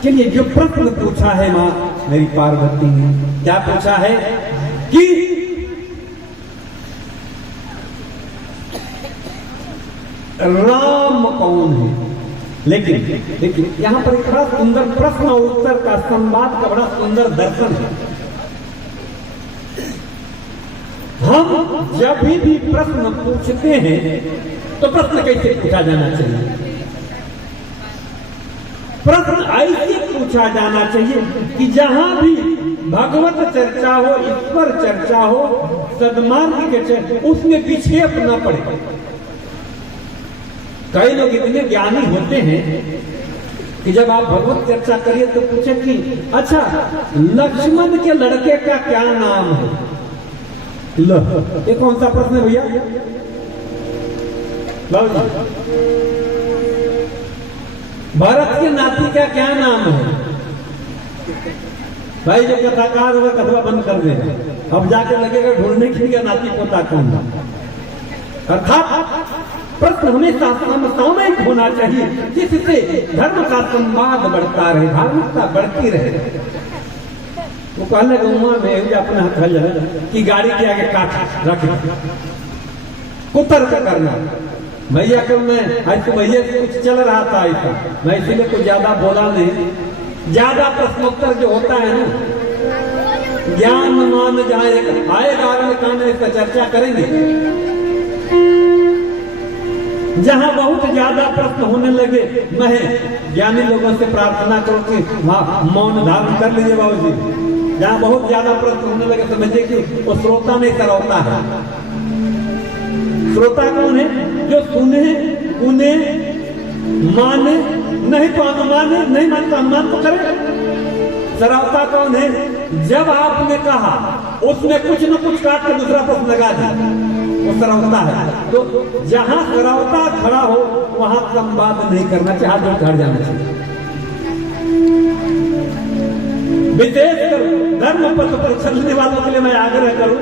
के लिए जो प्रश्न पूछा है मां मेरी पार्वती ने, क्या पूछा है कि राम कौन है। लेकिन यहां पर एक बड़ा सुंदर प्रश्न और उत्तर का संवाद का बड़ा सुंदर दर्शन है। हम जब भी प्रश्न पूछते हैं तो प्रश्न कैसे पूछा जाना चाहिए? प्रश्न ऐसे पूछा जाना चाहिए कि जहां भी भगवत चर्चा हो, ईश्वर चर्चा हो, सद्मार्ग के चर्चा, उसमें विक्षेप न पड़े। कई लोग इतने ज्ञानी होते हैं कि जब आप भगवत चर्चा करिए तो पूछे कि अच्छा लक्ष्मण के लड़के का क्या नाम है। ये कौन सा प्रश्न है भैया? भरत के नाती का क्या नाम है? भाई जो कथाकार होगा कथवा बंद कर दे, अब जाकर लगेगा ढूंढने के लिए नाती पोता कौन है। अर्थात प्रश्न हमेशा सामयिक होना चाहिए, जिससे धर्म का संवाद बढ़ता रहे, धार्मिकता बढ़ती रहे। वो कहने उमा में अपना हाथ कि गाड़ी के आगे काट रख कुतर्क करना। भैया को मैं आज तो भैया कुछ चल रहा था ऐसा, मैं इसीलिए कुछ ज्यादा बोला नहीं। ज्यादा प्रश्नोत्तर जो होता है ना, ज्ञान मान जाएगा आएगा कान इसका चर्चा करेंगे। जहां बहुत ज्यादा प्रश्न होने लगे, मैं ज्ञानी लोगों से प्रार्थना करो कि मौन धारण कर लीजिए बाबू जी। जहां बहुत ज्यादा प्रश्न होने लगे समझिए कि वो श्रोता नहीं करौता है। श्रोता कौन है? जो सुने, सुने, माने, नहीं तो अनुमाने, नहीं माने तो अनुमान तो करे। श्रोता कौन है? जब आपने कहा उसमें कुछ न कुछ काट कर दूसरा प्रश्न लगा दिया, वो श्रोता है। तो जहां श्रोता खड़ा हो वहां संवाद नहीं करना चाहिए, हाथ जोड़ जाना चाहिए। विशेषकर धर्म पथ पर चलने वालों के लिए मैं आग्रह करूं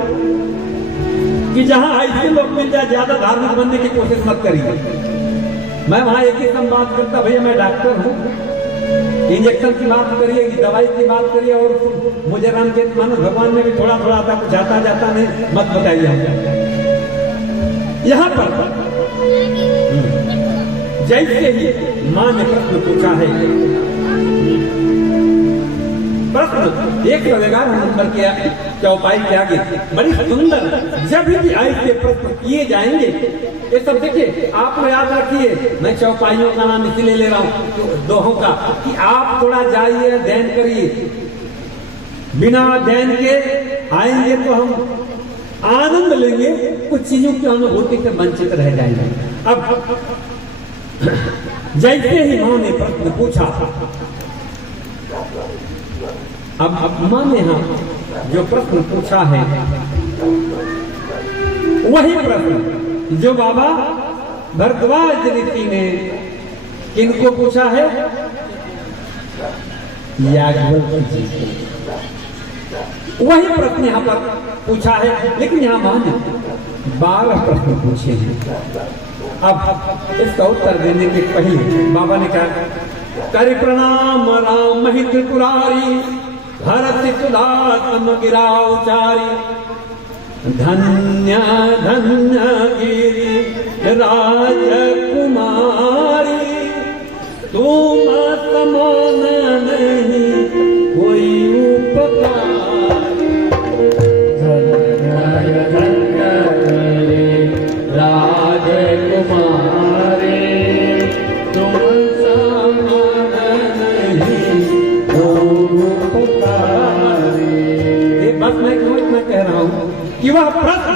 कि जहां ऐसे लोग मिल जाए, ज्यादा धार्मिक बनने की कोशिश मत करिए। मैं वहां एक ही संवाद करता, भैया मैं डॉक्टर हूं, इंजेक्शन की बात करिए, दवाई की बात करिए, और मुझे रामचरित मानस भगवान में भी थोड़ा थोड़ा आता, कुछ आता जाता नहीं, मत बताइए। यहां पर जैसे ही मां ने प्रश्न पूछा है, प्रश्न 111 नंबर किया चौपाई के आगे बड़ी सुंदर, जब भी ऐसे प्रश्न किए जाएंगे, ये सब देखिए आप याद रखिए। मैं चौपाइयों का नाम इसलिए ले रहा हूं दोहों का कि आप थोड़ा जाइए, अध्ययन करिए। बिना अध्ययन के आएंगे तो हम आनंद लेंगे, कुछ चीजों की अनुभूति से वंचित रह जाएंगे। अब जैसे ही मां ने प्रश्न पूछा, अब मां ने यहां जो प्रश्न पूछा है वही प्रश्न जो बाबा भरद्वाज ऋषि ने किनको पूछा है? याज्ञवल्क्य जी को। वही प्रश्न यहाँ पर पूछा है, लेकिन यहाँ मां ने 12 प्रश्न पूछे हैं। अब इसका उत्तर देने के पहले बाबा ने कहा, कर प्रणाम राम महित त्रिपुरारी, भरत सुदासम गिरा उचारी, धन्य धन्य गिरि राजकुमारी, तुम समान नहीं कोई उपकारी। धन्य धन्य गिरि राजकुमारी, तुम समान नहीं कोई उपकारी। ये बस मैं क्यों इतना कह रहा हूं कि वह प्रश्न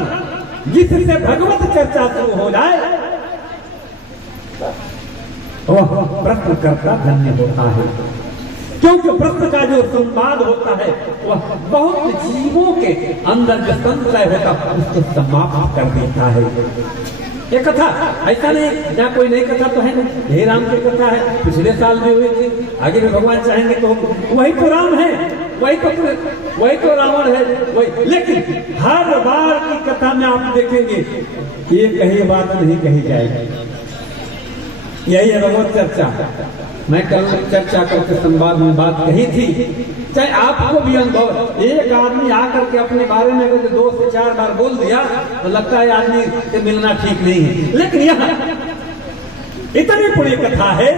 जिससे भगवत चर्चा शुरू हो जाए वह प्रश्नकर्ता धन्य होता है, क्योंकि प्रश्न का जो संवाद होता है वह बहुत जीवों के अंदर जो संशय होता है उसको समाप्त कर देता है। ये कथा ऐसा नहीं जहाँ कोई नई कथा तो है नहीं, यही राम की कथा है, पिछले साल भी हुई थी, आगे भी भगवान चाहेंगे तो वही तो राम है, वही तो रावण है, वही। लेकिन हर बार की कथा में आप देखेंगे ये कही बात नहीं कही जाएगी। यही है भगवत चर्चा। मैं कल चर्चा करके संवाद में बात कही थी, चाहे आपको भी अनुभव, एक आदमी आकर के अपने बारे में अगर 2 से 4 बार बोल दिया तो लगता है आदमी से मिलना ठीक नहीं है। लेकिन यहाँ इतनी बड़ी कथा है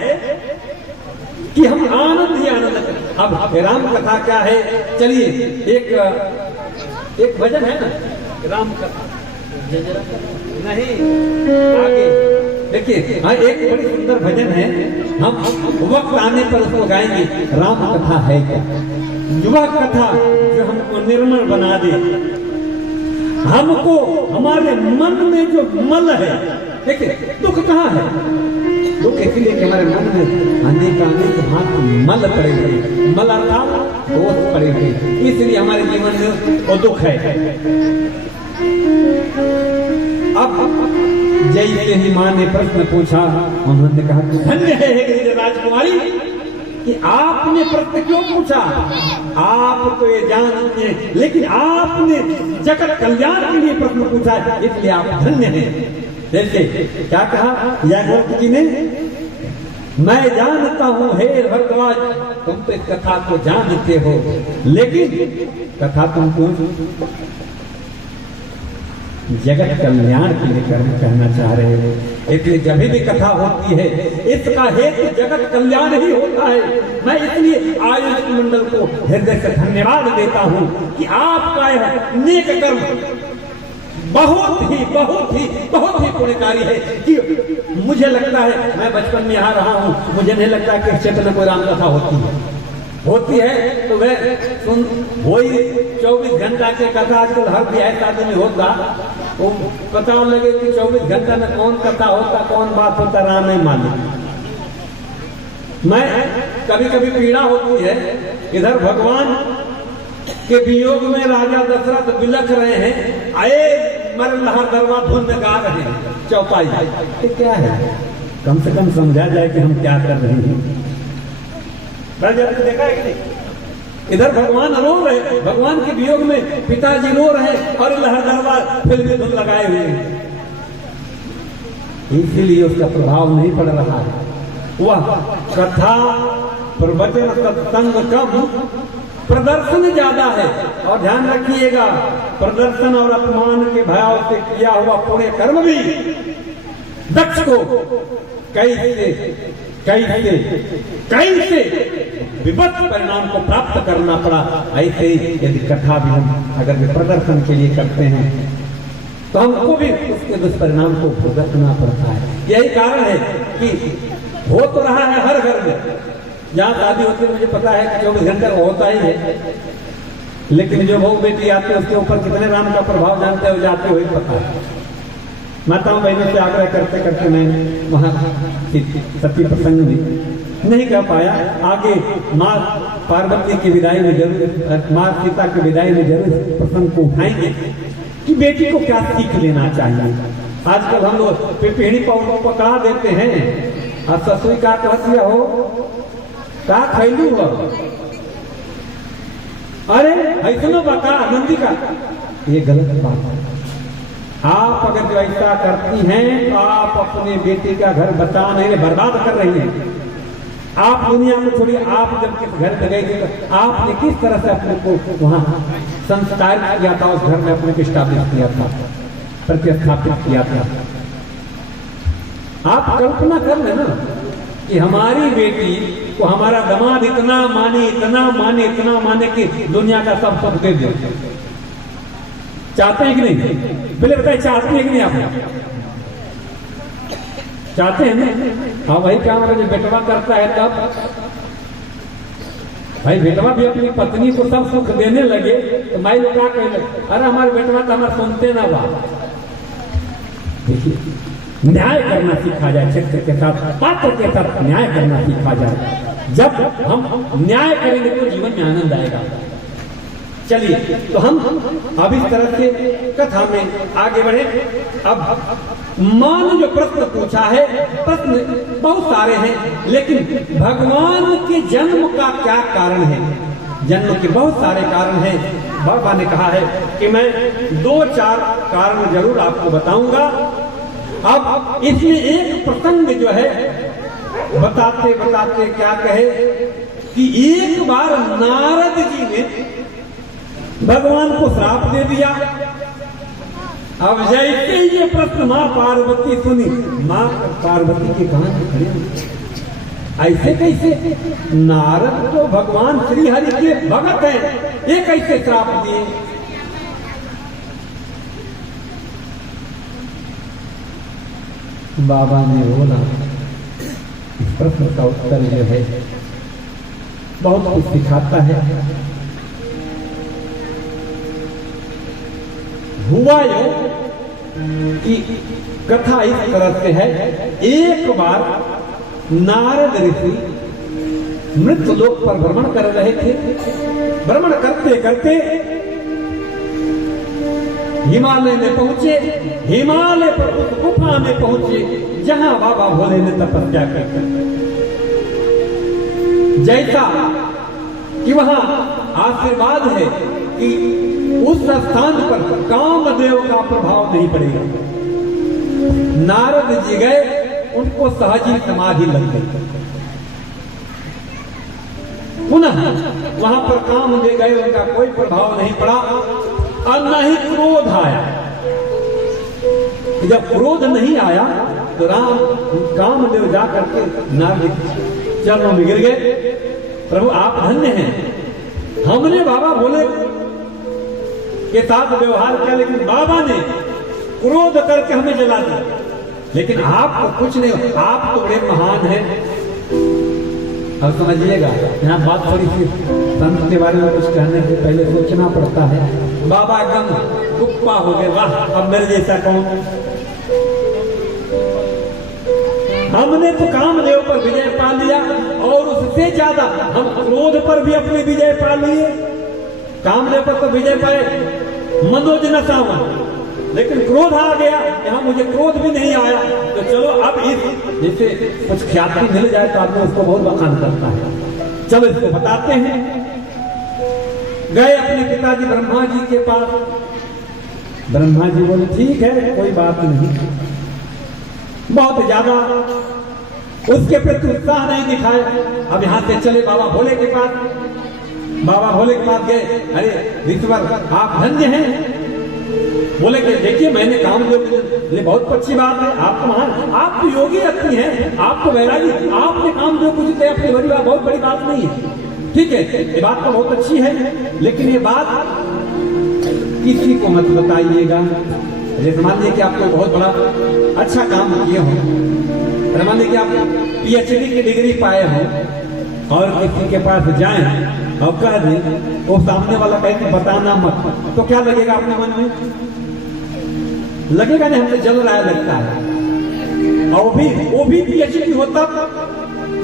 कि हम आनंद ही आनंद। अब राम कथा क्या है, चलिए एक भजन है ना राम कथा, नहीं आगे देखिए, हाँ एक बड़ी सुंदर भजन है, हम वक्त आने पर उसको गाएंगे। राम कथा है क्या, युवा कथा जो हमको निर्मल बना दे, हमको हमारे मन में जो मल है, देखिए दुख कहाँ है, दुख इसलिए कि हमारे मन में अनेक भांत मल पड़े हुए, मल अर्थात दोष पड़े हुए, इसलिए हमारे जीवन में वो दुख है। अब जैसे ही मां ने प्रश्न पूछा, उन्होंने कहा धन्य है राजकुमारी कि आपने प्रश्न क्यों पूछा, आप तो ये जानते हैं, लेकिन आपने जगत कल्याण के लिए प्रश्न पूछा है, इसलिए आप धन्य हैं। जैसे क्या कहा याज्ञवल्क्य जी ने, मैं जानता हूं हे भरद्वाज तुम तो इस कथा को जानते हो, लेकिन कथा तुम क्यों जगत कल्याण के लिए कहना चाह रहे हो, इसलिए जब भी कथा होती है इसका हेतु जगत कल्याण ही होता है। मैं इसलिए आयोजक मंडल को हृदय से धन्यवाद देता हूं कि आपका यह नेक कर्म बहुत ही पुण्यकारी है कि मुझे लगता है, मैं बचपन में यहाँ रहा हूँ, मुझे नहीं लगता कि क्षेत्र में कोई राम कथा होती है तो वह सुन वही 24 घंटा के कथा आजकल हर ब्याह शादी में होता, वो पता लगे कि 24 घंटा में कौन कथा होता, कौन बात होता, राम नहीं माने। मैं कभी पीड़ा होती है, इधर भगवान के वियोग में राजा दशरथ बिलख रहे हैं, आए मरनहार दरबार धुन में गा रहे हैं चौपाई, ये क्या है, कम से कम समझा जाए कि हम क्या कर रहे हैं। देखा है कि नहीं, इधर भगवान रो रहे, भगवान के वियोग में पिताजी रो रहे और लहर दरबार फिल्मी धुन लगाए हुए हैं, इसीलिए उसका प्रभाव नहीं पड़ रहा है। वह कथा प्रवचन सत्संग कम, प्रदर्शन ज्यादा है। और ध्यान रखिएगा, प्रदर्शन और अपमान के भाव से किया हुआ पुण्य कर्म भी दक्ष को कैसे विपत्त परिणाम को प्राप्त करना पड़ा। ऐसे यदि कथा भी हम अगर प्रदर्शन के लिए करते हैं तो हमको भी उसके दुष्परिणाम को भुगतना पड़ता है। यही कारण है कि हो तो रहा है हर घर में, जहाँ शादी होती है मुझे पता है कि 24 घंटे होता ही है, लेकिन जो बहू बेटी आते हैं उसके ऊपर कितने राम का प्रभाव जानते हो जाते हुए पता है। माताओं बहनों से आग्रह करते करते मैं वहाँ सती प्रसंग में नहीं कर पाया, आगे माँ पार्वती की विदाई में जरूर, माँ सीता की विदाई में जरूर प्रसंग को उठाएंगे कि बेटी को क्या सीख लेना चाहिए। आजकल हम लोग पीढ़ी पकड़ा देते हैं, और ससुई का कहती हो का खैलू हो, अरे ऐसा बता नंदी का, ये गलत बात है। आप अगर ऐसा करती हैं तो आप अपने बेटे का घर बचा नहीं, बर्बाद कर रही हैं। आप दुनिया में छोड़िए, आप जब किस घर में गए थे तो आपने किस तरह से अपने को वहां संस्कार किया था, उस घर में अपने को स्टैब्लिश किया था, प्रतिस्थापित किया था। आप कल्पना कर लेना कि हमारी बेटी को हमारा दामाद इतना माने कि दुनिया का सब सब दे दे। चाहते हैं कि नहीं? पहले बताइए, चाहते हैं कि नहीं? आप चाहते हैं ना? हाँ, वही काम है जो बेटवा करता है तब भाई बेटवा भी अपनी पत्नी को सब सुख देने लगे तो माई लोग क्या कहने, अरे हमारे बेटवा तो हमारे सुनते ना बा, देखिए, न्याय करना सीखा जाए, क्षेत्र के साथ पात्र के साथ न्याय करना सीखा जाए। जब हम न्याय करेंगे तो जीवन में आनंद आएगा। चलिए, तो हम अब इस तरह से कथा में आगे बढ़े। अब मां ने जो प्रश्न पूछा है, प्रश्न बहुत सारे हैं, लेकिन भगवान के जन्म का क्या कारण है? जन्म के बहुत सारे कारण हैं। बाबा ने कहा है कि मैं 2-4 कारण जरूर आपको बताऊंगा। अब इसमें एक प्रसंग जो है बताते बताते क्या कहे कि एक बार नारद जी ने भगवान को श्राप दे दिया। अब जैसे ही ये प्रश्न मां पार्वती सुनी, मां पार्वती के कान में खड़े हुए, ऐसे कैसे? नारद तो भगवान श्री हरि के भगत हैं, ये कैसे श्राप दिए? बाबा ने बोला, इस प्रश्न का उत्तर जो है बहुत कुछ सिखाता है। हुआ यो कि कथा इस तरह से है, एक बार नारद ऋषि मृत्यु लोक पर भ्रमण कर रहे थे। भ्रमण करते करते हिमालय में पहुंचे। हिमालय पर उस गुफा में पहुंचे जहां बाबा भोले ने तपस्या की। जैसा कि वहां आशीर्वाद है कि उस स्थान पर कामदेव का प्रभाव नहीं पड़ेगा। नारद जी गए, उनको सहजी समाधि लग गई। पुनः वहां पर कामदेव गए, उनका कोई प्रभाव नहीं पड़ा और न ही क्रोध आया। जब क्रोध नहीं आया तो राम कामदेव जाकर के नारद चरणों में गिर गए। प्रभु आप धन्य हैं, हमने बाबा भोले के साथ व्यवहार किया, लेकिन बाबा ने क्रोध करके हमें जला दिया। लेकिन आप तो कुछ नहीं, आप तो बड़े महान हैं। अब समझिएगा, यहाँ बात थोड़ी सी संत के बारे में कुछ कहने से पहले सोचना पड़ता है। बाबा एकदम गुप्पा हो गए, वाह अब मेरे जैसा कौन। हमने तो कामदेव पर विजय पा लिया और उससे ज्यादा हम क्रोध पर भी अपनी विजय पा लिए। कामदेव पर तो विजय पाए, मनोज न सावन, लेकिन क्रोध आ गया, यहाँ मुझे क्रोध भी नहीं आया। तो चलो अब इस जैसे कुछ ख्याति मिल जाए तो आदमी उसको बहुत बखान करता है। चलो इसको बताते हैं। गए अपने पिताजी ब्रह्मा जी के पास। ब्रह्मा जी बोले ठीक है, कोई बात नहीं। बहुत ज्यादा उसके प्रति उत्साह नहीं दिखाया। अब यहां से चले बाबा भोले के पास। बाबा भोले के पास गए। अरे ऋषिवर आप धन्य हैं। बोले कि देखिए मैंने कामदेव के लिए बहुत अच्छी बात है, आप तो महान, आप तो योगी रखती हैं, आप तो वैरागी, आपने कामदेव को जीते अपनी बड़ी बात, बहुत बड़ी बात नहीं है। ठीक है, ये बात तो बहुत अच्छी है, लेकिन ये बात किसी को मत बताइएगा। जैसे मान लीजिए कि आप कोई बहुत बड़ा अच्छा काम किए हो, मान लीजिए कि आप PhD की डिग्री पाए हो और किसी के पास जाएं और कह दें, वो सामने वाला कहे बताना मत, तो क्या लगेगा अपने मन में? लगेगा नहीं, हमसे जल रहा है लगता है। और वो भी PhD होता,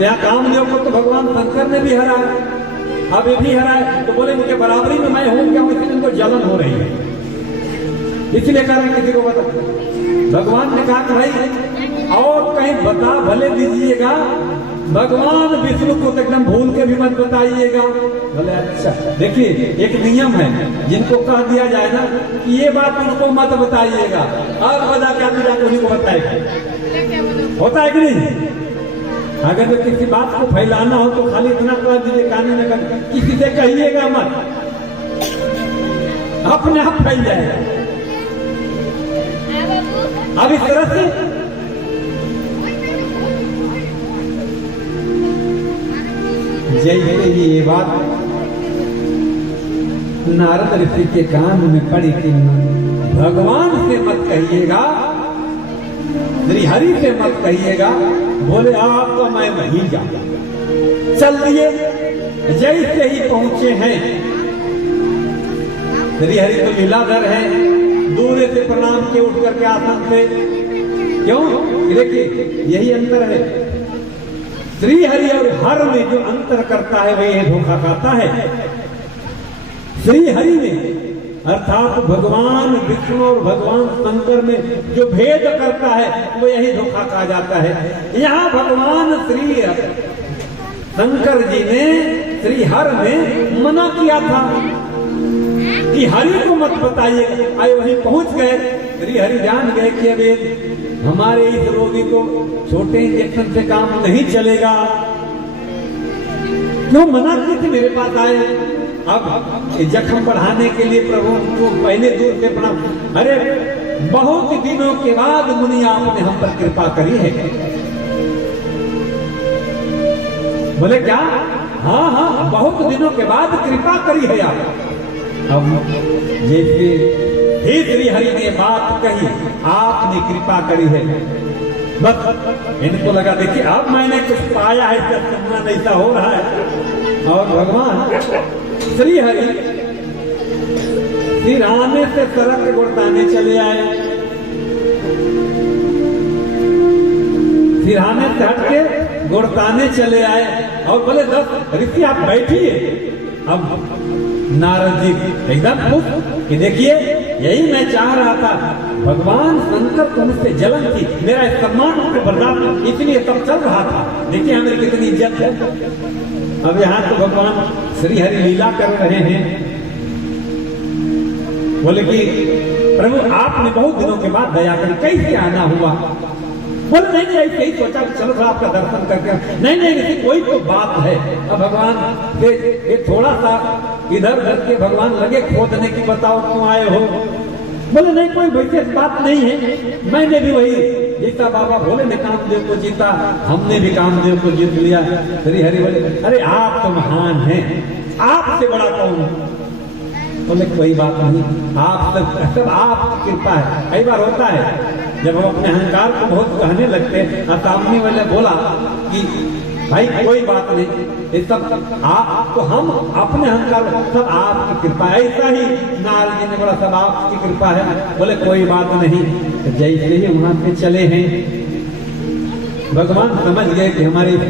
यहाँ कामदेव को तो भगवान शंकर ने भी हराया, अब ये भी हराया, तो बोले इनके बराबरी में मैं हूं क्या? इसलिए इनको जलन हो रही है, इसलिए कारण किसी को बता। भगवान ने कहा कि भाई और कहीं बता भले दीजिएगा, भगवान विष्णु को तो एकदम भूल के भी मत बताइएगा। बोले अच्छा। देखिए एक नियम है, जिनको कह दिया जाए ना कि ये बात उनको मत बताइएगा, और बता क्या जाकर उन्हीं को बताएगा। होता है कि नहीं? अगर तो किसी बात को फैलाना हो तो खाली इतना कह दीजिए, कानी में किसी से कहिएगा मत, अपने आप फैल जाएगा। अब इस तरह से जैसे ये बात नारद ऋषि के कान में पड़ी कि भगवान से मत कहिएगा, श्री हरि से मत कहिएगा। बोले आप तो मैं नहीं जाऊंगा। चल दिए, जैसे ही पहुंचे हैं, श्री हरि तो लीलाधर है, दूर से प्रणाम के उठ करके आसन से क्यों? देखिए यही अंतर है, श्री हरि और हर में जो अंतर करता है वही धोखा खाता है। श्री हरि में अर्थात भगवान विष्णु और भगवान शंकर में जो भेद करता है वो यही धोखा कहा जाता है। यहाँ भगवान श्री शंकर जी ने श्री हर में मना किया था कि हरि को मत बताइए, आए वहीं पहुंच गए। श्री हरि जान गए कि अब हमारे इस रोगी को छोटे इंजेक्शन से काम नहीं चलेगा, क्यों मना किए थे मेरे पास आए। अब जख्म बढ़ाने के लिए प्रभु को पहले दूर से प्रणाम, अरे बहुत दिनों के बाद मुनि आपने हम पर कृपा करी है। बोले क्या? हाँ हाँ, बहुत दिनों के बाद कृपा करी है आप। अब जैसे हे श्री हरि ने बात कही, आपने कृपा करी है, बस इनको लगा देखिए अब मैंने कुछ पाया है, इसका सम्मान ऐसा हो रहा है। और भगवान श्री हरि सिरहाने से सड़क गुड़ताने चले आए, सिरहाने से हट के गुड़ताने चले आए और बोले 10 ऋषि आप बैठिए। अब नारद जी एकदम खुश कि देखिए यही मैं चाह रहा था, भगवान शंकर को मुझसे जलन थी, मेरा सम्मान को बर्दाश्त इसलिए तब चल रहा था। देखिए हमें कितनी इज्जत है। अब यहाँ तो भगवान श्री हरि लीला कर रहे हैं। बोले कि प्रभु आपने बहुत दिनों के बाद दया करी, कैसे आना हुआ? बोले नहीं नहीं ऐसे ही सोचा कि चलो थोड़ा आपका दर्शन करके, नहीं नहीं ऐसी कोई तो बात है। अब भगवान ये थोड़ा सा इधर उधर के भगवान लगे खोदने की, बताओ क्यों आए हो? बोले नहीं कोई विशेष बात नहीं है, मैंने भी वही जीता बाबा भोले ने कामदेव को जीता, हमने भी कामदेव को जीत लिया। श्री हरि बोले अरे आप तो महान हैं, आपसे बड़ा कौन? बोले कोई बात नहीं, आप सब आपकी कृपा है। कई बार होता है जब हम अपने अहंकार को बहुत कहने लगते हैं, सामने वाले बोला कि भाई कोई बात नहीं, ये सब आप तो हम अपने अहंकार सब आपकी कृपा, ऐसा ही नारद जी ने बोला सब आपकी कृपा है। बोले कोई बात नहीं। जैसे ही वहां पे चले हैं भगवान समझ गए कि हमारे